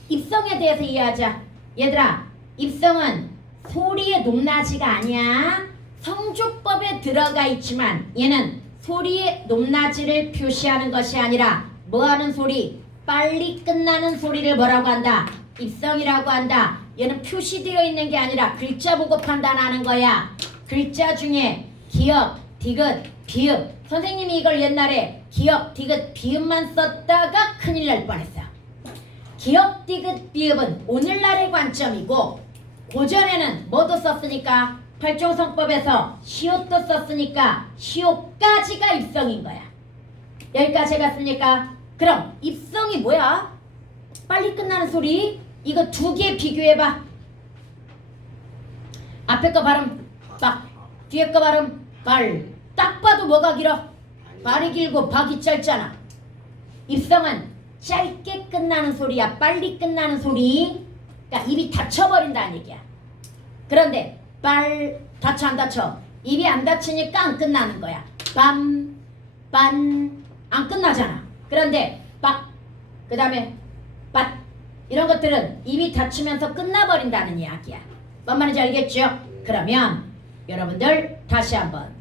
입성에 대해서 이해하자. 얘들아, 입성은 소리의 높낮이가 아니야. 성조법에 들어가 있지만 얘는 소리의 높낮이를 표시하는 것이 아니라 뭐하는 소리? 빨리 끝나는 소리를 뭐라고 한다? 입성이라고 한다. 얘는 표시되어 있는 게 아니라 글자 보고 판단하는 거야. 글자 중에 기역, 디귿, 비읍. 선생님이 이걸 옛날에 기역, 디귿, 비읍만 썼다가 큰일 날 뻔했어. 기역, 디귿, 비읍은 오늘날의 관점이고 고전에는 뭐도 썼으니까 팔종성법에서 시옷도 썼으니까 시옷까지가 입성인 거야. 여기까지 해갔습니까? 그럼 입성이 뭐야? 빨리 끝나는 소리. 이거 2개 비교해봐. 앞에 거 발음 빡, 뒤에 거 발음 발. 딱 봐도 뭐가 길어? 발이 길고 박이 짧잖아. 입성은 짧게 끝나는 소리야. 빨리 끝나는 소리. 그러니까 입이 닫혀버린다는 얘기야. 그런데 닫혀 안 닫혀? 입이 안 닫히니까 안 끝나는 거야. 안 끝나잖아. 그런데 그 다음에 이런 것들은 입이 닫히면서 끝나버린다는 이야기야. 뭔 말인지 알겠죠? 그러면 여러분들 다시 한번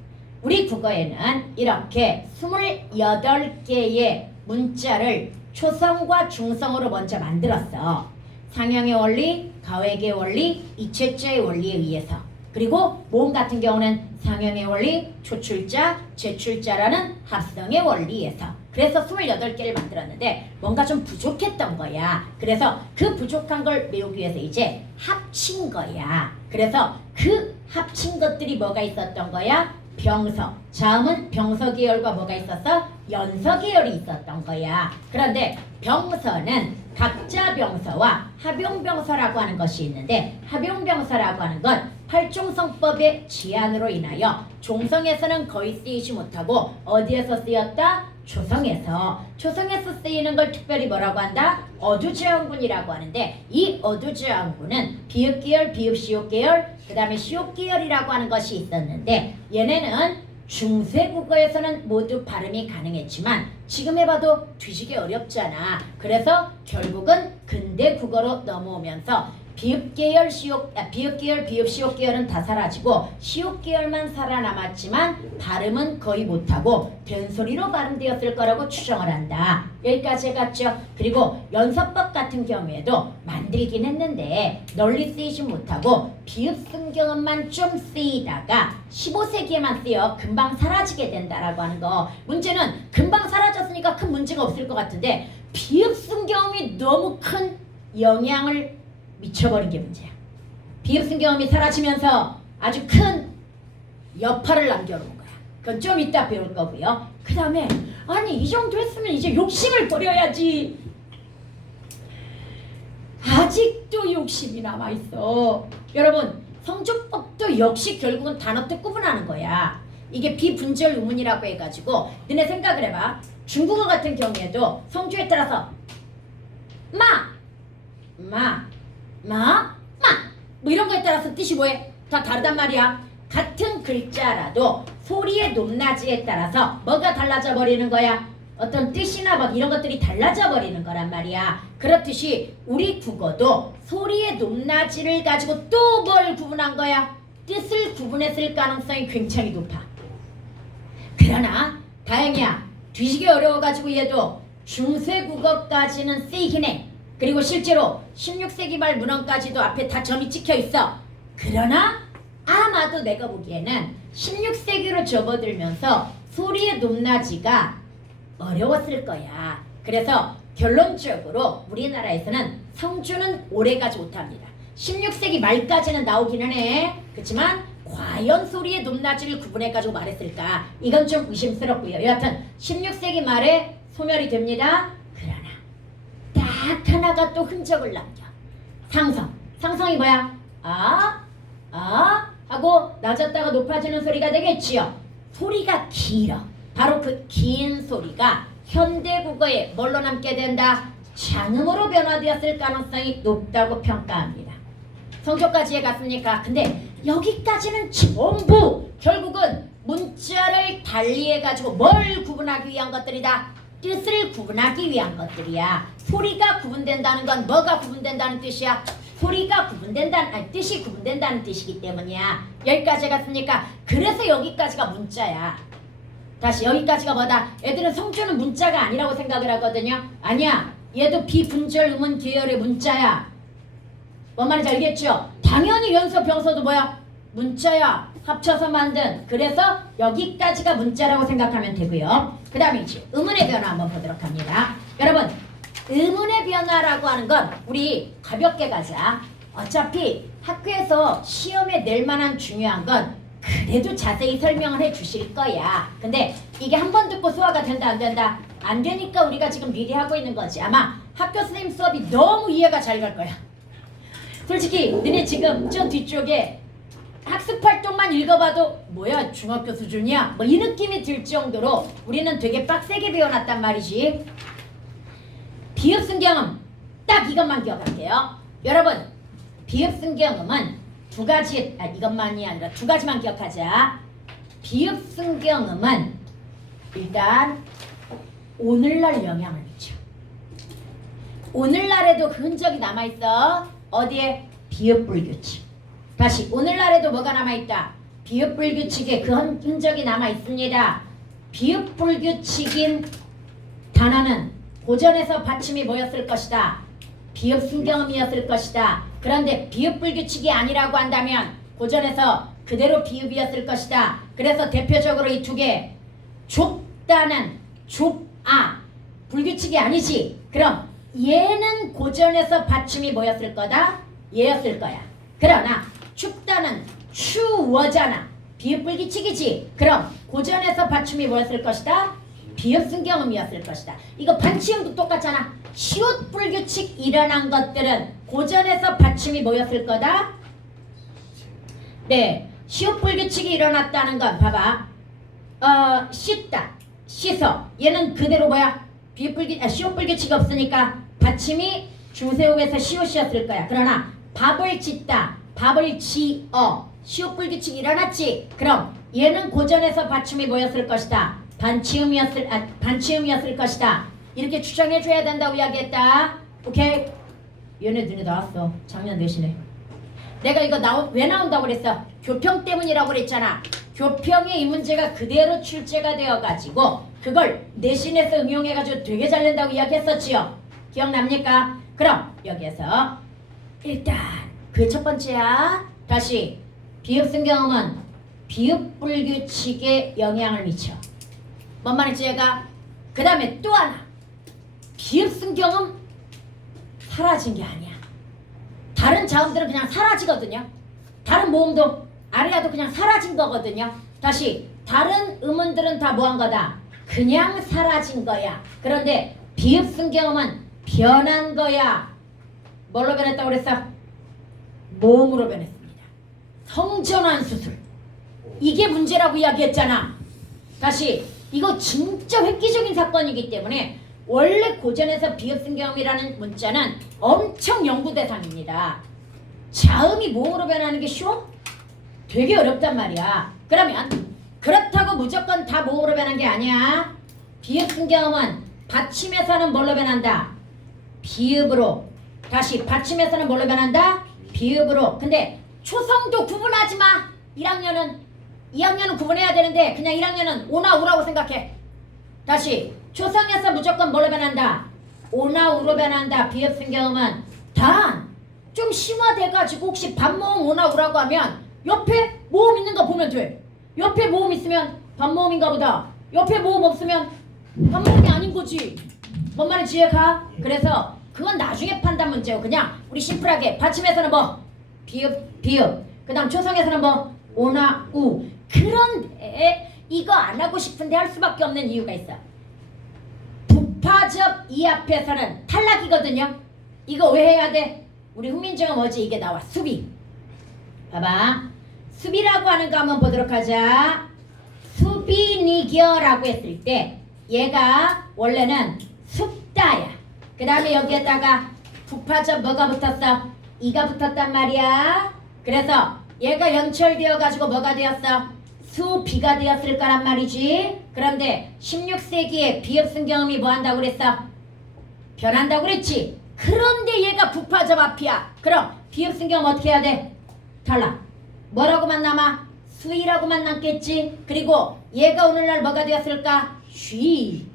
우리 국어에는 이렇게 28개의 문자를 초성과 중성으로 먼저 만들었어. 상형의 원리, 가획의 원리, 이체자의 원리에 의해서. 그리고 모음 같은 경우는 상형의 원리, 초출자, 제출자라는 합성의 원리에서. 그래서 28개를 만들었는데 뭔가 좀 부족했던 거야. 그래서 그 부족한 걸 메우기 위해서 이제 합친 거야. 그래서 그 합친 것들이 뭐가 있었던 거야? 병서. 자음은 병서 계열과 뭐가 있었어? 연서 계열이 있었던 거야. 그런데 병서는 각자 병서와 합용병서라고 하는 것이 있는데, 합용병서라고 하는 건 팔종성법의 제한으로 인하여 종성에서는 거의 쓰이지 못하고 어디에서 쓰였다? 초성에서. 초성에서 쓰이는 걸 특별히 뭐라고 한다? 어두제한군이라고 하는데, 이 어두제한군은 비읍계열, 비읍시옷계열, 그 다음에 시옷계열이라고 하는 것이 있었는데, 얘네는 중세국어에서는 모두 발음이 가능했지만 지금 해봐도 뒤지기 어렵잖아. 그래서 결국은 근대 국어로 넘어오면서 비읍계열, 비읍계열, 비읍시옷계열은 다 사라지고 시옷계열만 살아남았지만 발음은 거의 못하고 된소리로 발음되었을 거라고 추정을 한다. 여기까지 해갔죠. 그리고 연서법 같은 경우에도 만들긴 했는데 널리 쓰이지 못하고 비읍승경음만 좀 쓰이다가 15세기에만 쓰여 금방 사라지게 된다라고 하는 거. 문제는 금방 사라졌으니까 큰 문제가 없을 것 같은데 비읍승경음이 너무 큰 영향을 미쳐버린 게 문제야. 비읍승경음이 사라지면서 아주 큰 여파를 남겨놓은 거야. 그건 좀 이따 배울 거고요. 그 다음에 아니 이 정도 했으면 이제 욕심을 버려야지. 아직도 욕심이 남아있어. 여러분 성조법도 역시 결국은 단어 뜻 구분하는 거야. 이게 비분절 의문이라고 해가지고 너네 생각을 해봐. 중국어 같은 경우에도 성조에 따라서 뭐 이런 거에 따라서 뜻이 뭐해? 다 다르단 말이야. 같은 글자라도 소리의 높낮이에 따라서 뭐가 달라져 버리는 거야? 어떤 뜻이나 막 이런 것들이 달라져 버리는 거란 말이야. 그렇듯이 우리 국어도 소리의 높낮이를 가지고 또 뭘 구분한 거야? 뜻을 구분했을 가능성이 굉장히 높아. 그러나 다행이야. 뒤지기 어려워가지고 얘도 중세국어까지는 쓰이긴 해. 그리고 실제로 16세기 말 문헌까지도 앞에 다 점이 찍혀 있어. 그러나 아마도 내가 보기에는 16세기로 접어들면서 소리의 높낮이가 어려웠을 거야. 그래서 결론적으로 우리나라에서는 성조는 오래가지 못합니다. 16세기 말까지는 나오기는 해. 그렇지만 과연 소리의 높낮이를 구분해가지고 말했을까? 이건 좀 의심스럽고요. 여하튼 16세기 말에 소멸이 됩니다. 그러나 딱 하나가 또 흔적을 남겨. 상성. 상성이 뭐야? 하고 낮았다가 높아지는 소리가 되겠지요. 소리가 길어. 바로 그 긴 소리가 현대국어에 뭘로 남게 된다? 장음으로 변화되었을 가능성이 높다고 평가합니다. 성조까지 해갔습니까? 근데 여기까지는 전부 결국은 문자를 달리해가지고 뭘 구분하기 위한 것들이다? 뜻을 구분하기 위한 것들이야. 소리가 구분된다는 건 뭐가 구분된다는 뜻이야? 소리가 구분된다는, 아니 뜻이 구분된다는 뜻이기 때문이야. 여기까지 갔으니까 그래서 여기까지가 문자야. 다시 여기까지가 뭐다? 애들은 성조는 문자가 아니라고 생각을 하거든요. 아니야. 얘도 비분절 음운 계열의 문자야. 뭔 말인지 알겠죠? 당연히 연서 병서도 뭐야? 문자야. 합쳐서 만든. 그래서 여기까지가 문자라고 생각하면 되고요. 그 다음에 이제 음운의 변화 한번 보도록 합니다. 여러분 음운의 변화라고 하는 건 우리 가볍게 가자. 어차피 학교에서 시험에 낼 만한 중요한 건 그래도 자세히 설명을 해 주실 거야. 근데 이게 한 번 듣고 소화가 된다 안 된다? 안 되니까 우리가 지금 미리 하고 있는 거지. 아마 학교 선생님 수업이 너무 이해가 잘 갈 거야. 솔직히 너네 지금 저 뒤쪽에 학습활동만 읽어봐도 뭐야 중학교 수준이야? 뭐 이 느낌이 들 정도로 우리는 되게 빡세게 배워놨단 말이지. 비읍승경음 딱 이것만 기억할게요. 여러분 비읍승경음은 두 가지, 이것만이 아니라 두 가지만 기억하자. 비읍승경음은 일단 오늘날 영향을 미쳐. 오늘날에도 그 흔적이 남아있어. 어디에? 비읍불규칙. 다시 오늘날에도 뭐가 남아있다? 비읍불규칙에 그 흔적이 남아있습니다. 비읍불규칙인 단어는 고전에서 받침이 뭐였을 것이다? 비읍 순경음이었을 것이다. 그런데 비읍 불규칙이 아니라고 한다면 고전에서 그대로 비읍이었을 것이다. 그래서 대표적으로 이 두 개 좁다는 좁아 불규칙이 아니지. 그럼 얘는 고전에서 받침이 뭐였을 거다? 얘였을 거야. 그러나 춥다는 추워잖아. 비읍 불규칙이지. 그럼 고전에서 받침이 뭐였을 것이다? 비읍 순경음이었을 것이다. 이거 반치음도 똑같잖아. 시옷 불규칙 일어난 것들은 고전에서 받침이 뭐였을 거다? 네, 시옷 불규칙이 일어났다는 건 봐봐. 씻다, 씻어. 얘는 그대로 뭐야? 시옷 불규칙이 없으니까 받침이 중세음에서 시옷이었을 거야. 그러나 밥을 짓다, 밥을 지어. 시옷 불규칙이 일어났지. 그럼 얘는 고전에서 받침이 뭐였을 것이다? 반치음이었을 것이다. 이렇게 추정해 줘야 된다고 이야기했다. 오케이? 얘네 눈에 나왔어. 작년 내신에. 내가 이거 왜 나온다고 그랬어? 교평 때문이라고 그랬잖아. 교평에 이 문제가 그대로 출제가 되어가지고 그걸 내신에서 응용해가지고 되게 잘 낸다고 이야기했었지요. 기억납니까? 그럼 여기에서 일단 그 첫 번째야. 다시 비읍 순경음은 비읍 불규칙에 영향을 미쳐. 뭔 말인지 얘가. 그 다음에 또 하나. 비읍 순경음 사라진 게 아니야. 다른 자음들은 그냥 사라지거든요. 다른 모음도 아래야도 그냥 사라진 거거든요. 다시 다른 음운들은 다 뭐한 거다? 그냥 사라진 거야. 그런데 비읍 순경음은 변한 거야. 뭘로 변했다고 그랬어? 모음으로 변했습니다. 성전환 수술. 이게 문제라고 이야기했잖아. 다시 이거 진짜 획기적인 사건이기 때문에 원래 고전에서 비읍 순경음이라는 문자는 엄청 연구 대상입니다. 자음이 모음으로 변하는 게 쉬워? 되게 어렵단 말이야. 그러면 그렇다고 무조건 다 모음으로 변한 게 아니야. 비읍 순경음은 받침에서는 뭘로 변한다? 비읍으로. 다시 받침에서는 뭘로 변한다? 비읍으로. 근데 초성도 구분하지 마. 2학년은 구분해야 되는데 그냥 1학년은 오나 우라고 생각해. 다시 초성에서 무조건 뭘로 변한다? 오나 우로 변한다. 비읍 순경음은 단 좀 심화돼가지고 혹시 반모음 오나 우라고 하면 옆에 모음 있는 거 보면 돼. 옆에 모음 있으면 반모음인가 보다. 옆에 모음 없으면 반모음이 아닌 거지. 뭔 말인지 이해가? 그래서 그건 나중에 판단 문제고 그냥 우리 심플하게 받침에서는 뭐 비읍 그 다음 초성에서는 뭐 오나 우. 그런데 이거 안 하고 싶은데 할 수밖에 없는 이유가 있어. 부파접 이 앞에서는 탈락이거든요. 이거 왜 해야 돼? 우리 훈민정음 어제 이게 나와. 수비. 봐봐. 수비라고 하는 거 한번 보도록 하자. 수비니겨라고 했을 때 얘가 원래는 숲다야. 그 다음에 여기에다가 부파접 뭐가 붙었어? 이가 붙었단 말이야. 그래서 얘가 연철되어 가지고 뭐가 되었어? 수비가 되었을 거란 말이지. 그런데 16세기에 비읍 순경음이 뭐 한다고 그랬어? 변한다고 그랬지. 그런데 얘가 부파접 앞이야. 그럼 비읍 순경음 어떻게 해야 돼? 탈락. 뭐라고만 남아? 수이라고만 남겠지. 그리고 얘가 오늘날 뭐가 되었을까? 쉬.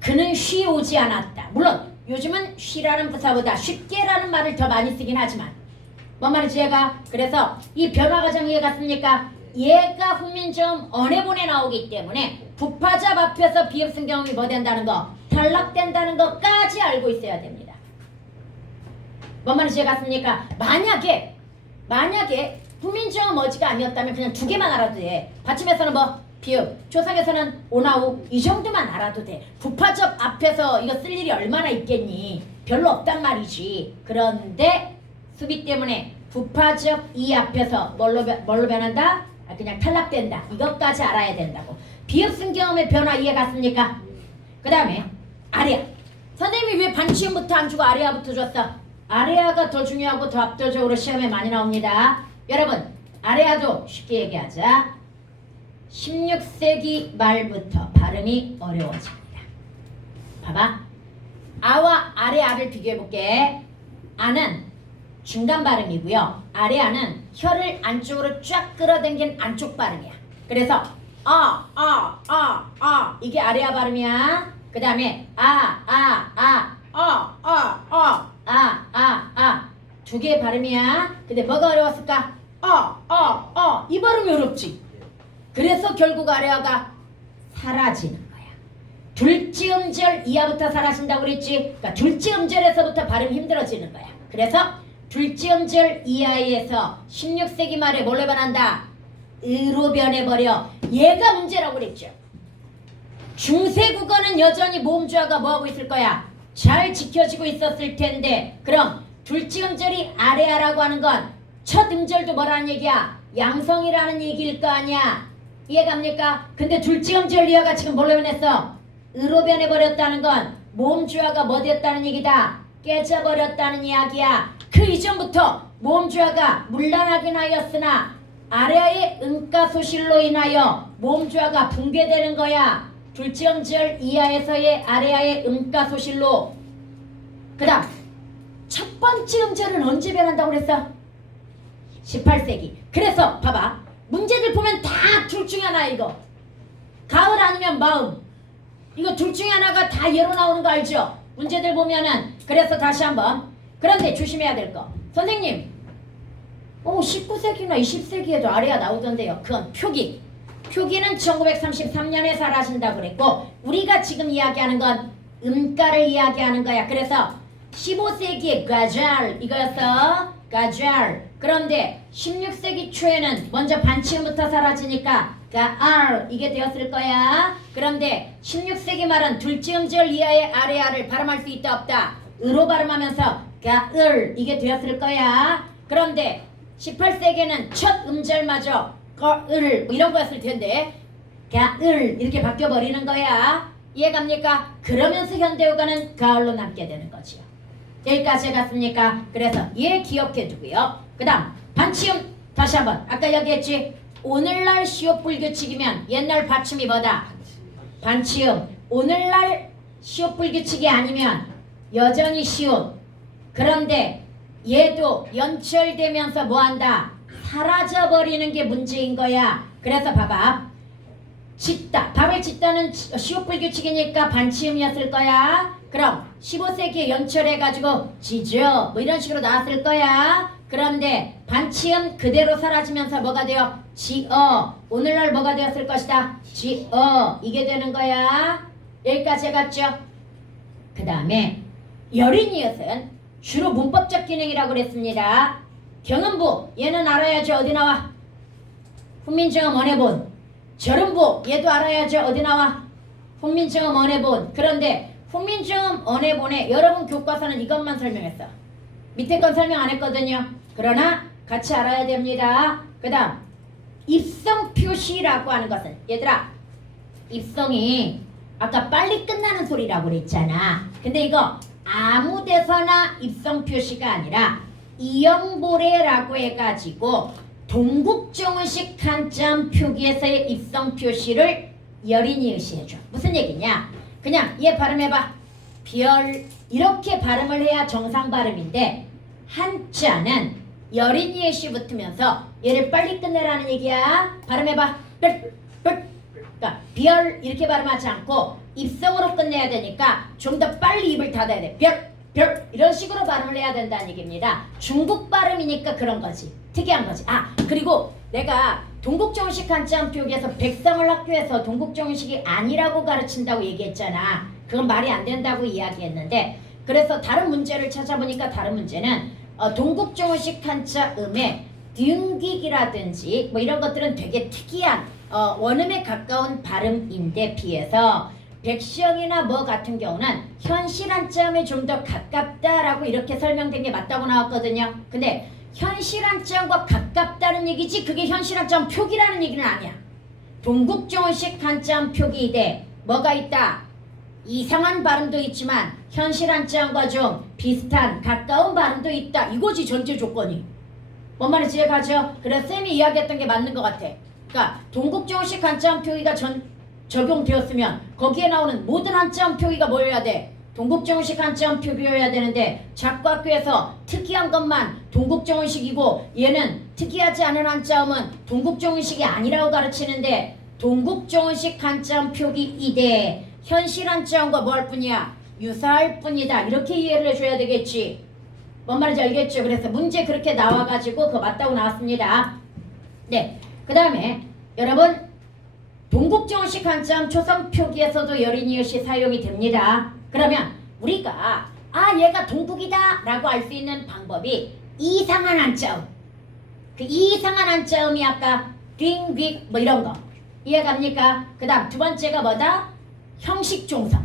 그는 쉬 오지 않았다. 물론 요즘은 쉬라는 부사보다 쉽게라는 말을 더 많이 쓰긴 하지만 뭔 말인지 얘가. 그래서 이 변화 과정 이해갔습니까? 얘가 훈민정음 언해본에 나오기 때문에 부파잡 앞에서 비읍 순경음이 뭐 된다는 거? 탈락된다는 것까지 알고 있어야 됩니다. 뭔 말인지 이해갔습니까? 만약에 훈민정음 어지가 아니었다면 그냥 두 개만 알아도 돼. 받침에서는 뭐? 비읍, 초성에서는 오나우. 이 정도만 알아도 돼. 부파접 앞에서 이거 쓸 일이 얼마나 있겠니? 별로 없단 말이지. 그런데 수비 때문에 부파접 이 앞에서 뭘로 변한다? 그냥 탈락된다. 이것까지 알아야 된다고. 비읍 순경음의 변화 이해갔습니까? 그 다음에 아래아. 선생님이 왜 반치음부터 안 주고 아래아부터 줬어? 아래아가 더 중요하고 더 압도적으로 시험에 많이 나옵니다. 여러분 아래아도 쉽게 얘기하자. 16세기 말부터 발음이 어려워집니다. 봐봐. 아와 아래아를 비교해볼게. 아는 중간 발음이고요. 아래아는 혀를 안쪽으로 쫙 끌어당긴 안쪽 발음이야. 그래서 이게 아래아 발음이야. 그 다음에 두 개의 발음이야. 근데 뭐가 어려웠을까? 이 발음이 어렵지. 그래서 결국 아래어가 사라지는 거야. 둘째 음절 이하부터 사라진다고 그랬지. 그러니까 둘째 음절에서부터 발음이 힘들어지는 거야. 그래서 둘째 음절 이하에서 16세기 말에 뭘로 변한다? 으로 변해버려. 얘가 문제라고 그랬죠. 중세 국어는 여전히 모음주어가 뭐하고 있을 거야? 잘 지켜지고 있었을 텐데, 그럼 둘째 음절이 아래아라고 하는 건 첫 음절도 뭐라는 얘기야? 양성이라는 얘기일 거 아니야. 이해갑니까? 근데 둘째 음절 이하가 지금 뭘로 변했어? 으로 변해버렸다는 건 모음주어가 뭐 됐다는 얘기다? 깨져버렸다는 이야기야. 그 이전부터 모음주어가 물란하긴 하였으나 아래의 음가소실로 인하여 모음주어가 붕괴되는 거야. 둘째 음절 이하에서의 아래의 음가소실로. 그 다음 첫 번째 음절은 언제 변한다고 그랬어? 18세기. 그래서 봐봐, 문제들 보면 다 둘 중에 하나. 이거 가을 아니면 마음, 이거 둘 중에 하나가 다 예로 나오는 거 알죠? 문제들 보면은. 그래서 다시 한번, 그런데 조심해야 될 거, 선생님 19세기나 20세기에도 아래가 나오던데요. 그건 표기. 표기는 1933년에 사라진다고 그랬고, 우리가 지금 이야기하는 건 음가를 이야기하는 거야. 그래서 15세기에 가잘 이거였어. 가잘. 그런데 16세기 초에는 먼저 반치음부터 사라지니까 가알 이게 되었을 거야. 그런데 16세기 말은 둘째 음절 이하의 아래아를 발음할 수 있다 없다? 으로 발음하면서 가을 이게 되었을 거야. 그런데 18세기에는 첫 음절마저 거을 뭐 이런 거였을 텐데 가을 이렇게 바뀌어버리는 거야. 이해갑니까? 그러면서 현대어가는 가을로 남게 되는 거지요. 여기까지 해갔습니까? 그래서 얘 기억해 두고요. 그 다음 반치음 다시 한번. 아까 얘기했지, 오늘날 시옷 불규칙이면 옛날 받침이 뭐다? 반치음. 오늘날 시옷 불규칙이 아니면 여전히 시옷. 그런데 얘도 연철되면서 뭐한다? 사라져버리는 게 문제인 거야. 그래서 봐봐, 짓다, 밥을 짓다는 시옷 불규칙이니까 반치음이었을 거야. 그럼 15세기에 연철해가지고 지져 뭐 이런 식으로 나왔을 거야. 그런데 반치음 그대로 사라지면서 뭐가 돼요? 지어. 오늘날 뭐가 되었을 것이다? 지어. 이게 되는 거야. 여기까지 해갔죠? 그 다음에 여린 이엇은 주로 문법적 기능이라고 그랬습니다. 경음부 얘는 알아야죠. 어디 나와? 훈민정음 언해본. 절음부 얘도 알아야죠. 어디 나와? 훈민정음 언해본. 그런데 훈민정음 언해본에 여러분 교과서는 이것만 설명했어. 밑에 건 설명 안 했거든요. 그러나 같이 알아야 됩니다. 그 다음 입성 표시라고 하는 것은, 얘들아 입성이 아까 빨리 끝나는 소리라고 그랬잖아. 근데 이거 아무 데서나 입성 표시가 아니라 이영보레라고 해가지고 동국정은식 한자음 표기에서의 입성 표시를 여린이의시 해줘. 무슨 얘기냐? 그냥 얘 발음해봐. 별 이렇게 발음을 해야 정상 발음인데 한자는 여린이의시 붙으면서 얘를 빨리 끝내라는 얘기야. 발음해봐. 그러니까 별 이렇게 발음하지 않고 입성으로 끝내야 되니까 좀 더 빨리 입을 닫아야 돼. 별 이런 식으로 발음을 해야 된다는 얘기입니다. 중국 발음이니까 그런 거지. 특이한 거지. 그리고 내가 동국정식 한자음 표기에서 백성을 학교에서 동국정식이 아니라고 가르친다고 얘기했잖아. 그건 말이 안 된다고 이야기했는데, 그래서 다른 문제를 찾아보니까 다른 문제는 동국정식 한자음의 딩기기라든지 뭐 이런 것들은 되게 특이한 원음에 가까운 발음인데 비해서 백시형이나 뭐 같은 경우는 현실 한자음에 좀 더 가깝다라고 이렇게 설명된 게 맞다고 나왔거든요. 근데 현실 한자음과 가깝다는 얘기지 그게 현실 한자음 표기라는 얘기는 아니야. 동국정식 한자음 표기에 뭐가 있다? 이상한 발음도 있지만 현실 한자음과 좀 비슷한 가까운 발음도 있다. 이거지 전제 조건이. 뭔 말인지 이해가죠? 그래서 쌤이 이야기했던 게 맞는 것 같아. 그러니까 동국정식 한자음 표기가 적용되었으면 거기에 나오는 모든 한자음 표기가 뭐여야 돼? 동국정식 한자음 표기여야 되는데 자꾸 학교에서 특이한 것만 동국정식이고 얘는 특이하지 않은 한자음은 동국정식이 아니라고 가르치는데 동국정식 한자음 표기 이대 현실한 자음과 뭐 할 뿐이야? 유사할 뿐이다. 이렇게 이해를 해줘야 되겠지. 뭔 말인지 알겠죠? 그래서 문제 그렇게 나와가지고 그거 맞다고 나왔습니다. 네. 그 다음에 여러분 동국정식 한자음 초성 표기에서도 여린이엇이 사용이 됩니다. 그러면 우리가 얘가 동국이다 라고 알 수 있는 방법이 이상한 한자음. 그 이상한 한자음이 아까 딩, 빅 뭐 이런 거 이해갑니까? 그 다음 두 번째가 뭐다? 형식 종성.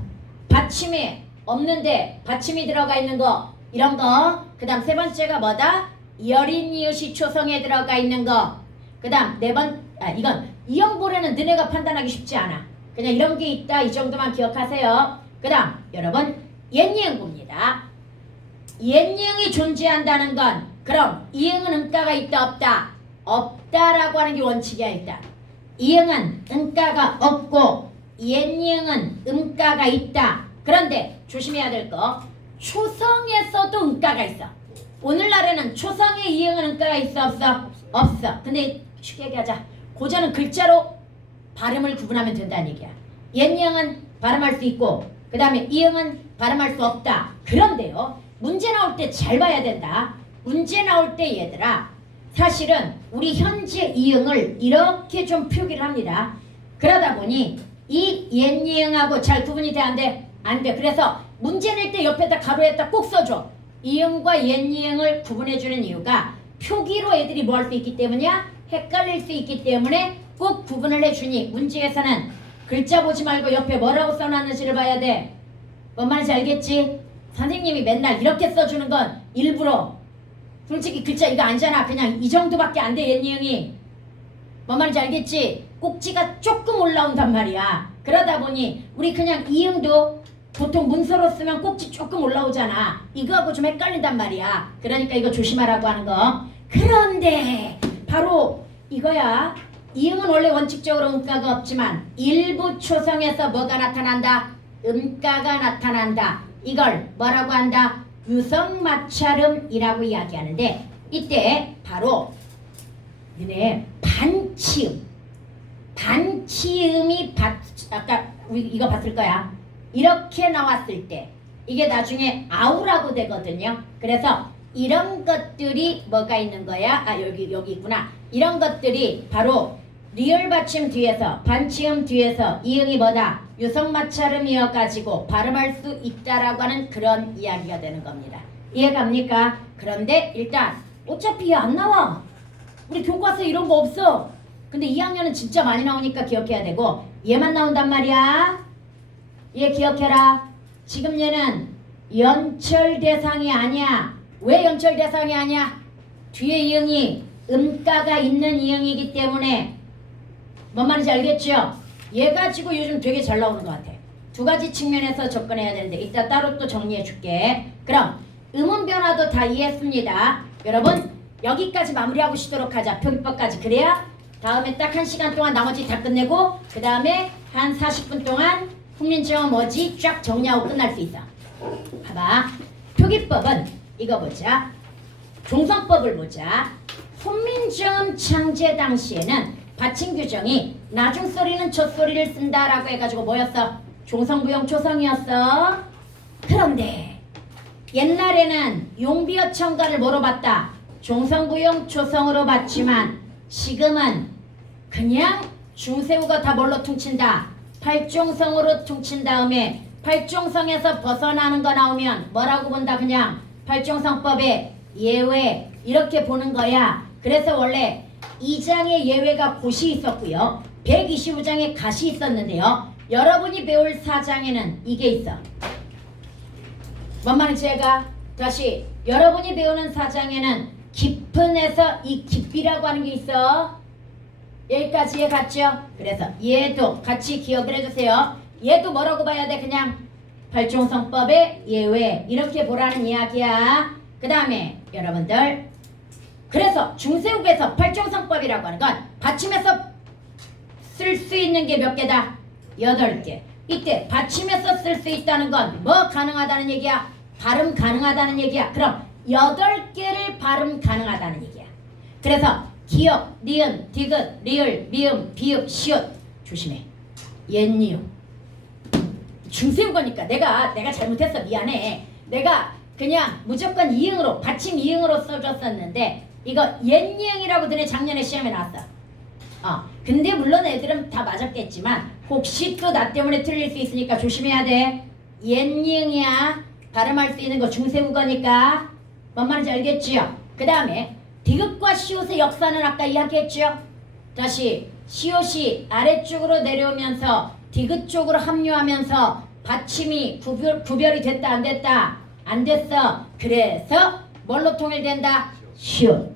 받침이 없는데 받침이 들어가 있는 거 이런 거. 그 다음 세 번째가 뭐다? 여린이엇이 초성에 들어가 있는 거. 그 다음 이건 이형보래는 너네가 판단하기 쉽지 않아. 그냥 이런 게 있다 이 정도만 기억하세요. 그 다음 여러분 옛니응구입니다. 옛니응이 존재한다는 건 그럼 이응은 음가가 있다 없다? 없다라고 하는 게 원칙이야. 일단 이응은 음가가 없고 옛니응은 음가가 있다. 그런데 조심해야 될 거 초성에서도 음가가 있어. 오늘날에는 초성에 이응은 음가가 있어 없어? 없어. 근데 쉽게 얘기하자. 고전은 글자로 발음을 구분하면 된다는 얘기야. 옛니응은 발음할 수 있고 그 다음에 이응은 발음할 수 없다. 그런데요 문제 나올 때 잘 봐야 된다. 문제 나올 때 얘들아 사실은 우리 현재 이응을 이렇게 좀 표기를 합니다. 그러다 보니 이 옛니응하고 잘 구분이 돼 안 돼? 안 돼. 그래서 문제 낼 때 옆에다 가로에다 꼭 써줘. 이응과 옛니응을 구분해주는 이유가 표기로 애들이 뭐 할 수 있기 때문이야? 헷갈릴 수 있기 때문에 꼭 구분을 해주니 문제에서는 글자 보지 말고 옆에 뭐라고 써놨는지를 봐야 돼. 뭔 말인지 알겠지? 선생님이 맨날 이렇게 써주는 건 일부러 솔직히 글자 이거 아니잖아. 그냥 이 정도밖에 안 돼. 옛니응이 뭔 말인지 알겠지? 꼭지가 조금 올라온단 말이야. 그러다 보니 우리 그냥 이응도 보통 문서로 쓰면 꼭지 조금 올라오잖아. 이거하고 좀 헷갈린단 말이야. 그러니까 이거 조심하라고 하는 거. 그런데 바로 이거야. 이응은 원래 원칙적으로 음가가 없지만 일부 초성에서 뭐가 나타난다? 음가가 나타난다. 이걸 뭐라고 한다? 유성마찰음이라고 이야기하는데 이때 바로 너네 반치음이 아까 이거 봤을 거야. 이렇게 나왔을 때 이게 나중에 아우라고 되거든요. 그래서 이런 것들이 뭐가 있는 거야? 여기 있구나. 이런 것들이 바로 리을 받침 뒤에서 반치음 뒤에서 이응이 뭐다? 유성마찰음이어가지고 발음할 수 있다라고 하는 그런 이야기가 되는 겁니다. 이해갑니까? 그런데 일단 어차피 안 나와. 우리 교과서에 이런 거 없어. 근데 2학년은 진짜 많이 나오니까 기억해야 되고 얘만 나온단 말이야. 얘 기억해라. 지금 얘는 연철 대상이 아니야. 왜 연철 대상이 아니야? 뒤에 이응이 음가가 있는 이응이기 때문에 뭔 말인지 알겠죠? 얘 가지고 요즘 되게 잘 나오는 것 같아. 두 가지 측면에서 접근해야 되는데 이따 따로 또 정리해 줄게. 그럼 음운 변화도 다 이해했습니다. 여러분 여기까지 마무리하고 쉬도록 하자. 표기법까지. 그래야 다음에 딱 1시간 동안 나머지 다 끝내고 그 다음에 한 40분 동안 훈민지어 뭐지 쫙 정리하고 끝날 수 있어. 봐봐. 표기법은 이거 보자. 종성법을 보자. 훈민지음 창제 당시에는 받침 규정이 나중소리는 첫소리를 쓴다라고 해가지고 뭐였어? 종성부용 초성이었어. 그런데 옛날에는 용비어 첨가를 뭐로 봤다? 종성부용 초성으로 봤지만 지금은 그냥 중세우가 다 뭘로 퉁친다? 팔종성으로 퉁친 다음에 팔종성에서 벗어나는 거 나오면 뭐라고 본다? 그냥 팔종성법의 예외 이렇게 보는 거야. 그래서 원래 2장에 예외가 곧이 있었고요. 125장에 갓이 있었는데요. 여러분이 배울 4장에는 이게 있어. 뭔 말인지 제가 다시 여러분이 배우는 4장에는 깊은에서 이 깊이라고 하는 게 있어. 여기까지 이해 갔죠? 그래서 얘도 같이 기억을 해주세요. 얘도 뭐라고 봐야 돼? 그냥 팔종성법의 예외 이렇게 보라는 이야기야. 그 다음에 여러분들 그래서 중세국에서 팔종성법이라고 하는 건 받침에서 쓸 수 있는 게 몇 개다? 8개. 이때 받침에서 쓸 수 있다는 건 뭐 가능하다는 얘기야? 발음 가능하다는 얘기야. 그럼 8개를 발음 가능하다는 얘기야. 그래서 기역, 니은, 디귿, 리을, 미음, 비읍, 시옷 조심해. 옛니음 중세국어니까 내가 잘못했어. 미안해. 내가 그냥 무조건 이응으로 받침 이응으로 써줬었는데 이거 옛이응이라고 드네 작년에 시험에 나왔어. 근데 물론 애들은 다 맞았겠지만 혹시 또 나 때문에 틀릴 수 있으니까 조심해야 돼. 옛이응이야. 발음할 수 있는 거 중세국어니까. 뭔 말인지 알겠지요? 그 다음에 디귿과 시옷의 역사는 아까 이야기했죠? 다시 시옷이 아래쪽으로 내려오면서 디귿 쪽으로 합류하면서 받침이 구별이 됐다 안 됐다? 안 됐어. 그래서 뭘로 통일된다? 시옷.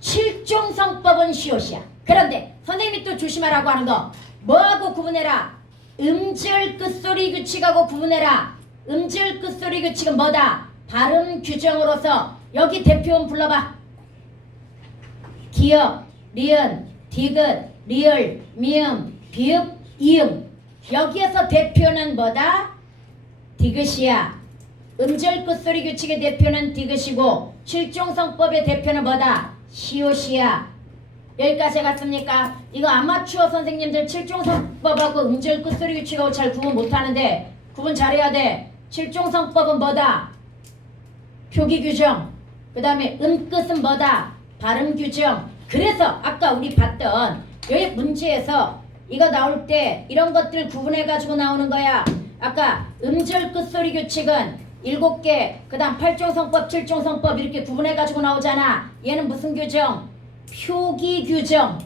칠종성법은 시옷이야. 그런데 선생님이 또 조심하라고 하는 거 뭐하고 구분해라? 음절 끝소리 규칙하고 구분해라. 음절 끝소리 규칙은 뭐다? 발음 규정으로서 여기 대표음 불러봐. 기역, 리은, 디귿, 리을, 미음, 비읍, 이음. 여기에서 대표는 뭐다? 디귿이야. 음절 끝소리 규칙의 대표는 디귿이고 칠종성법의 대표는 뭐다? 시옷이야. 여기까지 갔습니까? 이거 아마추어 선생님들 칠종성법하고 음절 끝소리 규칙하고 잘 구분 못하는데 구분 잘해야 돼. 칠종성법은 뭐다? 표기 규정. 그 다음에 음끝은 뭐다? 발음 규정. 그래서 아까 우리 봤던 여기 문제에서 이거 나올 때 이런 것들 구분해가지고 나오는 거야. 아까 음절 끝소리 규칙은 7개, 그 다음 8종성법, 7종성법 이렇게 구분해가지고 나오잖아. 얘는 무슨 규정? 표기 규정.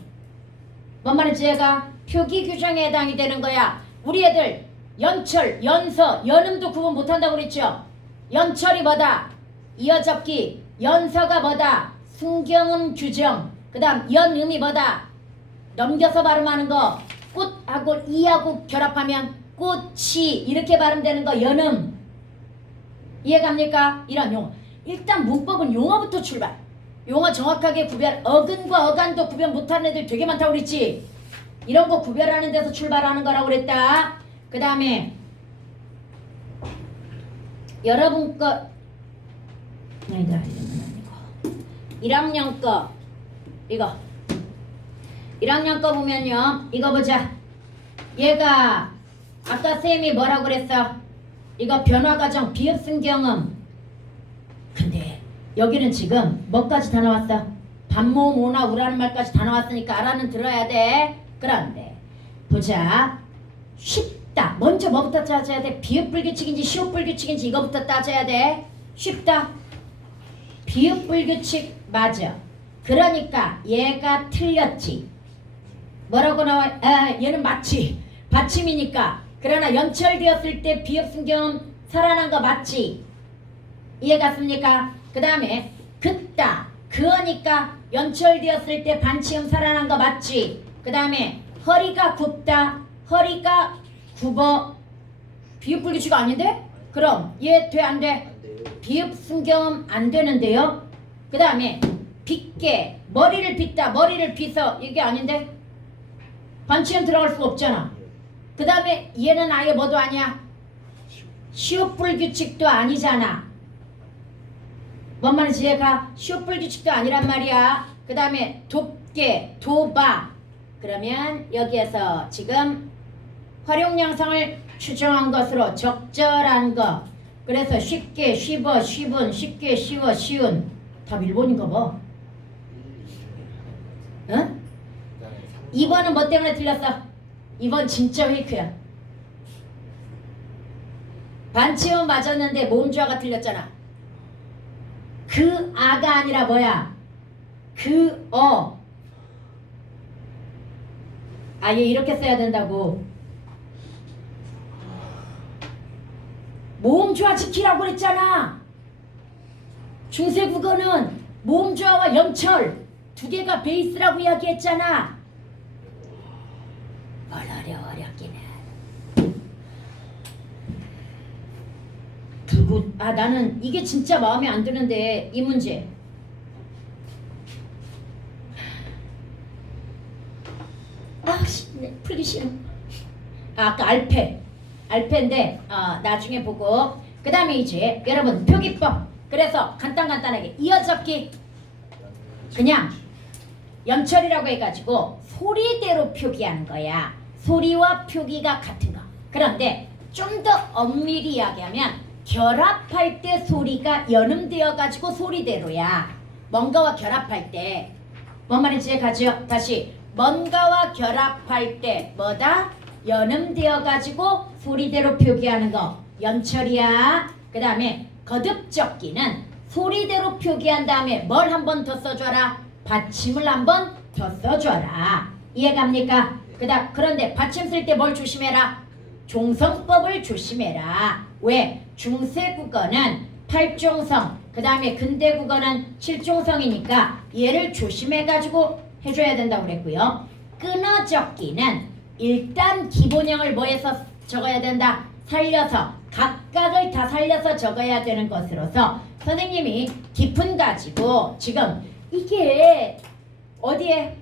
뭔 말인지 얘가 표기 규정에 해당이 되는 거야. 우리 애들 연철, 연서, 연음도 구분 못한다고 그랬죠? 연철이 뭐다? 이어잡기. 연서가 뭐다? 순경음 규정. 그 다음 연음이 뭐다? 넘겨서 발음하는 거. 꽃하고 이하고 결합하면 꽃이 이렇게 발음되는 거 연음. 이해갑니까? 이런 용어. 일단 문법은 용어부터 출발. 용어 정확하게 구별, 어근과 어간도 구별 못하는 애들 되게 많다고 그랬지? 이런 거 구별하는 데서 출발하는 거라고 그랬다. 그 다음에 여러분 거 아니다 1학년 거 이거 1학년 거 보면요. 이거 보자. 얘가 아까 쌤이 뭐라고 그랬어? 이거 변화과정 비읍승경음. 근데 여기는 지금 뭐까지 다 나왔어? 반모음 오나 우라는 말까지 다 나왔으니까 알아는 들어야 돼. 그런데 보자. 쉽다. 먼저 뭐부터 따져야 돼? 비읍불규칙인지 시옷불규칙인지 이거부터 따져야 돼. 쉽다. 비읍불규칙 맞아. 그러니까 얘가 틀렸지. 뭐라고 나와? 얘는 맞지. 받침이니까. 그러나 연철되었을 때 비읍승경음 살아난 거 맞지? 이해 갔습니까? 그 다음에 긋다. 그으니까 연철되었을 때 반치음 살아난 거 맞지? 그 다음에 허리가 굽다. 허리가 굽어. 비읍불규칙 아닌데? 그럼 얘 돼 안 돼? 안 돼요. 비읍승경음 안 되는데요? 그 다음에 빗게. 머리를 빗다. 머리를 빗어. 이게 아닌데? 반치음 들어갈 수가 없잖아. 그 다음에 얘는 아예 뭐도 아니야? 시옷불규칙도 아니잖아. 뭔 말인지 얘가 시옷불규칙도 아니란 말이야. 그 다음에 돕게, 도바. 그러면 여기에서 지금 활용량상을 추정한 것으로 적절한 거. 그래서 쉽게, 쉬버, 쉬분, 쉽게, 쉬워, 쉬운. 답 1번인가 봐. 응? 2번은 뭐 때문에 틀렸어? 2번 진짜 페이크야. 반치음 맞았는데 모음주어가 틀렸잖아. 그 아가 아니라 뭐야? 그 어. 아예 이렇게 써야 된다고. 모음주어 지키라고 그랬잖아. 중세국어는 모음주어와 연철 두 개가 베이스라고 이야기했잖아. 뭘 어렵긴 해. 불구 나는 이게 진짜 마음에 안 드는데 이 문제. 풀기 싫어. 아까 알페인데 나중에 보고. 그 다음에 이제 여러분 표기법. 그래서 간단하게 이어잡기 그냥 연철이라고 해가지고 소리대로 표기하는 거야. 소리와 표기가 같은 거. 그런데 좀 더 엄밀히 이야기하면 결합할 때 소리가 연음되어 가지고 소리대로야. 뭔가와 결합할 때 뭔 말인지 가죠. 다시 뭔가와 결합할 때 뭐다? 연음되어 가지고 소리대로 표기하는 거 연철이야. 그 다음에 거듭적기는 소리대로 표기한 다음에 뭘 한 번 더 써줘라? 받침을 한 번 더 써줘라. 이해갑니까? 그런데 받침 쓸 때 뭘 조심해라? 종성법을 조심해라. 왜? 중세 국어는 8종성, 그 다음에 근대 국어는 7종성이니까 얘를 조심해가지고 해줘야 된다고 그랬고요. 끊어적기는 일단 기본형을 뭐해서 적어야 된다? 살려서 각각을 다 살려서 적어야 되는 것으로서 선생님이 깊은 가지고 지금 이게 어디에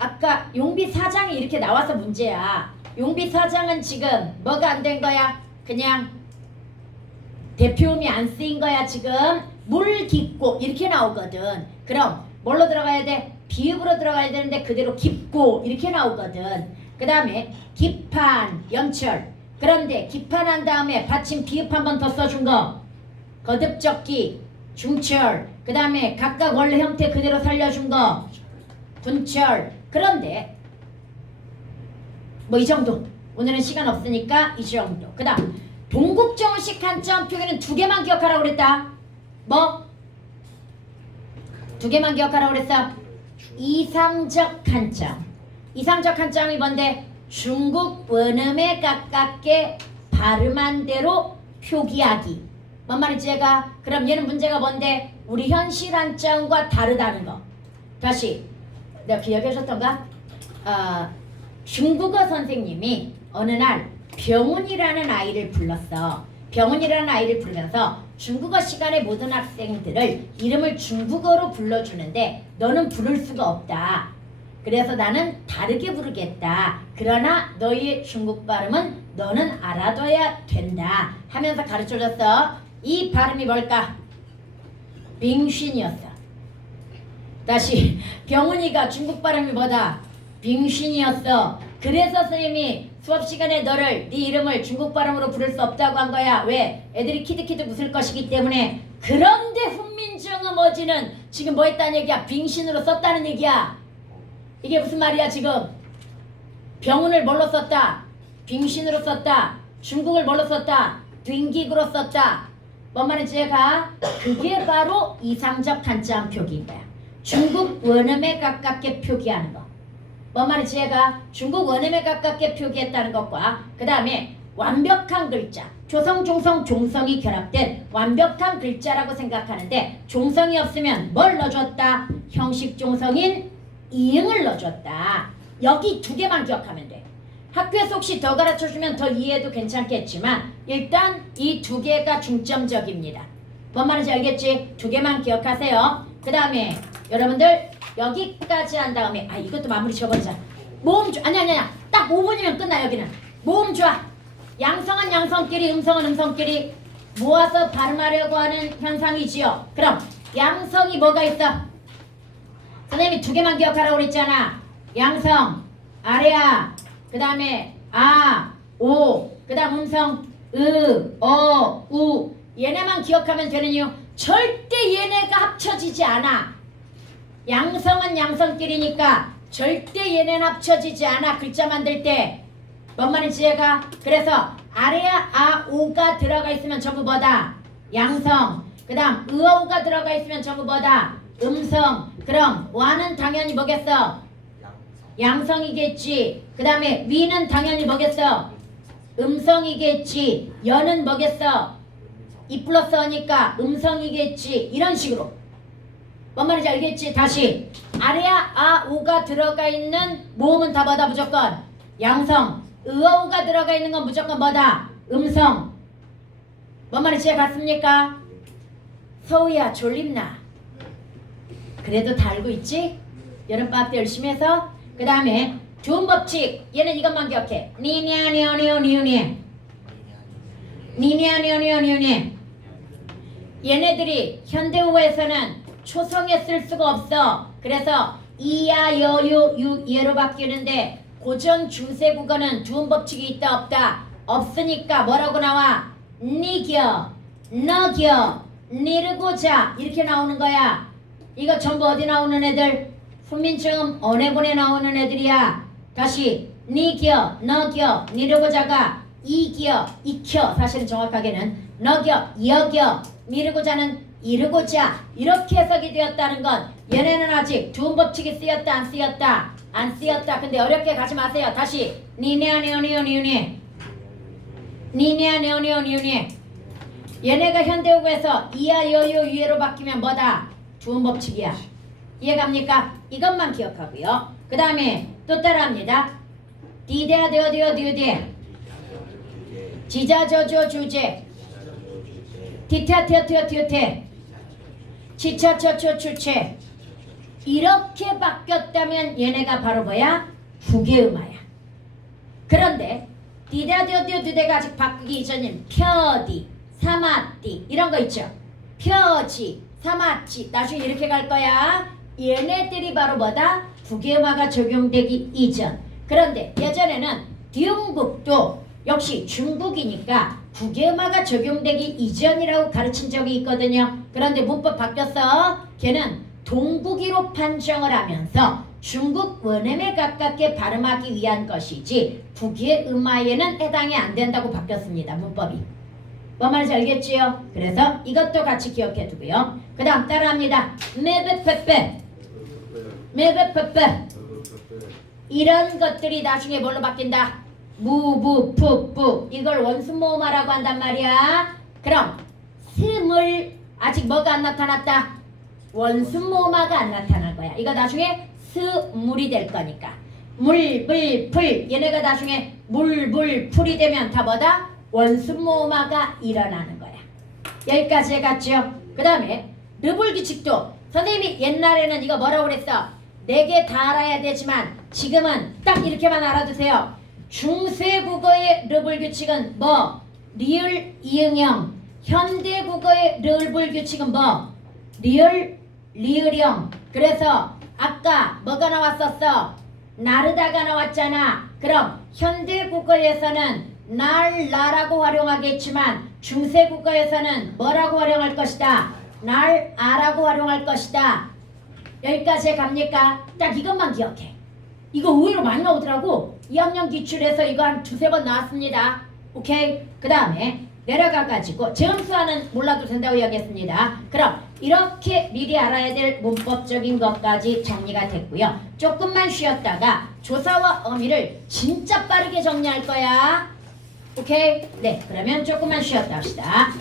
아까 용비 4장이 이렇게 나와서 문제야. 용비 4장은 지금 뭐가 안 된 거야? 그냥 대표음이 안 쓰인 거야. 지금 물 깊고 이렇게 나오거든. 그럼 뭘로 들어가야 돼? 비읍으로 들어가야 되는데 그대로 깊고 이렇게 나오거든. 그 다음에 깊한 연철. 그런데 깊한한 다음에 받침 비읍 한 번 더 써준 거 거듭적기 중철. 그 다음에 각각 원래 형태 그대로 살려준 거 분철. 그런데 뭐 이 정도. 오늘은 시간 없으니까 이 정도. 그 다음 동국정식 한자음 표기는 두 개만 기억하라고 그랬다. 뭐? 두 개만 기억하라고 그랬어. 이상적 한자음. 이상적 한자음이 뭔데? 중국 원음에 가깝게 발음한 대로 표기하기. 뭔 말인지 제가? 그럼 얘는 문제가 뭔데? 우리 현실 한자음과 다르다는 거. 다시 내가 기억해줬던가? 중국어 선생님이 어느 날 병훈이라는 아이를 불렀어. 병훈이라는 아이를 부르면서 중국어 시간에 모든 학생들을 이름을 중국어로 불러주는데 너는 부를 수가 없다. 그래서 나는 다르게 부르겠다. 그러나 너의 중국 발음은 너는 알아둬야 된다. 하면서 가르쳐줬어. 이 발음이 뭘까? 빙신이었어. 다시 병훈이가 중국 발음이 뭐다? 빙신이었어. 그래서 선생님이 수업 시간에 너를 네 이름을 중국 발음으로 부를 수 없다고 한 거야. 왜? 애들이 키득키득 웃을 것이기 때문에. 그런데 훈민정음 어지는 지금 뭐 했다는 얘기야? 빙신으로 썼다는 얘기야. 이게 무슨 말이야 지금? 병훈을 뭘로 썼다? 빙신으로 썼다. 중국을 뭘로 썼다? dwing기로 썼다. 뭔 말인지 제가? 그게 바로 이상적 한자음 표기인 거야. 중국 원음에 가깝게 표기하는 거. 뭔 말인지 제가? 중국 원음에 가깝게 표기했다는 것과 그 다음에 완벽한 글자, 조성, 종성, 종성이 결합된 완벽한 글자라고 생각하는데 종성이 없으면 뭘 넣어줬다? 형식 종성인 이응을 넣어줬다. 여기 두 개만 기억하면 돼. 학교에서 혹시 더 가르쳐주면 더 이해해도 괜찮겠지만 일단 이 두 개가 중점적입니다. 뭔 말인지 알겠지? 두 개만 기억하세요. 그 다음에 여러분들 여기까지 한 다음에 이것도 마무리 지어버리자. 모음 아니야 딱 5분이면 끝나. 여기는 모음 좋아. 양성은 양성끼리 음성은 음성끼리 모아서 발음하려고 하는 현상이지요. 그럼 양성이 뭐가 있어? 선생님이 두 개만 기억하라고 그랬잖아. 양성 아래야. 그 다음에 오. 그 다음 음성 우. 얘네만 기억하면 되는 이유. 절대 얘네가 합쳐지지 않아. 양성은 양성끼리니까 절대 얘네는 합쳐지지 않아. 글자 만들 때. 뭔 말인지 얘가? 그래서 아래야 오가 들어가 있으면 전부 뭐다? 양성. 그 다음 으어우가 들어가 있으면 전부 뭐다? 음성. 그럼 와는 당연히 뭐겠어? 양성이겠지. 그 다음에 위는 당연히 뭐겠어? 음성이겠지. 여는 뭐겠어? 이 플러스 어니까 음성이겠지. 이런 식으로. 뭔 말인지 알겠지? 다시 아래야 오가 들어가 있는 모음은 다 뭐다? 무조건 양성. 으어우가 들어가 있는 건 무조건 뭐다? 음성. 뭔 말인지 같습니까? 서우야 졸립나? 그래도 다 알고 있지? 여름방학 때 열심히 해서. 그 다음에 좋은 법칙. 얘는 이것만 기억해. 니냐니오니오니오니. 니냐니오니오니오니. 얘네들이 현대국어에서는 초성에 쓸 수가 없어. 그래서 이야 여유 유 예로 바뀌는데 고전 중세 국어는 두음 법칙이 있다 없다? 없으니까 뭐라고 나와? 니겨, 너겨, 니르고자 이렇게 나오는 거야. 이거 전부 어디 나오는 애들? 훈민증음 언해본에 나오는 애들이야. 다시 니겨, 너겨, 니르고자가 이겨, 익혀. 사실은 정확하게는 너겨, 여겨, 미르고자는 이르고자 이렇게 해석이 되었다는 건 얘네는 아직 두음 법칙이 쓰였다 안 쓰였다? 안 쓰였다. 근데 어렵게 가지 마세요. 다시 니네아 네오니오 니우니 니네아 네오니오 니우니 얘네가 현대어구에서 이야 여요 유예로 바뀌면 뭐다? 두음 법칙이야. 이해갑니까? 이것만 기억하고요. 그 다음에 또 따라합니다. 디데아 데어데어 디우데 지자저저 주제 디타테어테어테어테 지차처처 추체 이렇게 바뀌었다면 얘네가 바로 뭐야? 부계음화야. 그런데 디다디오디오디가 아직 바꾸기 이전인 펴디, 사마띠 이런 거 있죠. 펴지, 사마치 나중에 이렇게 갈 거야. 얘네들이 바로 뭐다? 부계음화가 적용되기 이전. 그런데 예전에는 디흥국도 역시 중국이니까 부계음화가 적용되기 이전이라고 가르친 적이 있거든요. 그런데 문법 바뀌었어. 걔는 동국이로 판정을 하면서 중국 원음에 가깝게 발음하기 위한 것이지 부계음화에는 해당이 안 된다고 바뀌었습니다. 문법이. 뭔 말인지 알겠지요? 그래서 이것도 같이 기억해 두고요. 그 다음 따라합니다. 메베페페 메베페페 이런 것들이 나중에 뭘로 바뀐다? 무부 푸푸 이걸 원순모음화라고 한단 말이야. 그럼 스물 아직 뭐가 안 나타났다? 원순모음화가 안 나타날 거야. 이거 나중에 스물이 될 거니까 물불풀 얘네가 나중에 물불풀이 되면 다 뭐다? 원순모음화가 일어나는 거야. 여기까지 해갔죠? 그 다음에 르불규칙도 선생님이 옛날에는 이거 뭐라고 그랬어? 4개 다 알아야 되지만 지금은 딱 이렇게만 알아두세요. 중세국어의 르불규칙은 뭐? 리을 이응형. 현대국어의 르불규칙은 뭐? 리을 리을형. 그래서 아까 뭐가 나왔었어? 나르다가 나왔잖아. 그럼 현대국어에서는 날 나라고 활용하겠지만 중세국어에서는 뭐라고 활용할 것이다? 날 아라고 활용할 것이다. 여기까지 갑니까? 딱 이것만 기억해. 이거 의외로 많이 나오더라고. 2학년 기출에서 이거 한 2-3번 나왔습니다. 오케이? 그 다음에 내려가가지고 재음수화는 몰라도 된다고 이야기했습니다. 그럼 이렇게 미리 알아야 될 문법적인 것까지 정리가 됐고요. 조금만 쉬었다가 조사와 어미를 진짜 빠르게 정리할 거야. 오케이? 네, 그러면 조금만 쉬었다 합시다.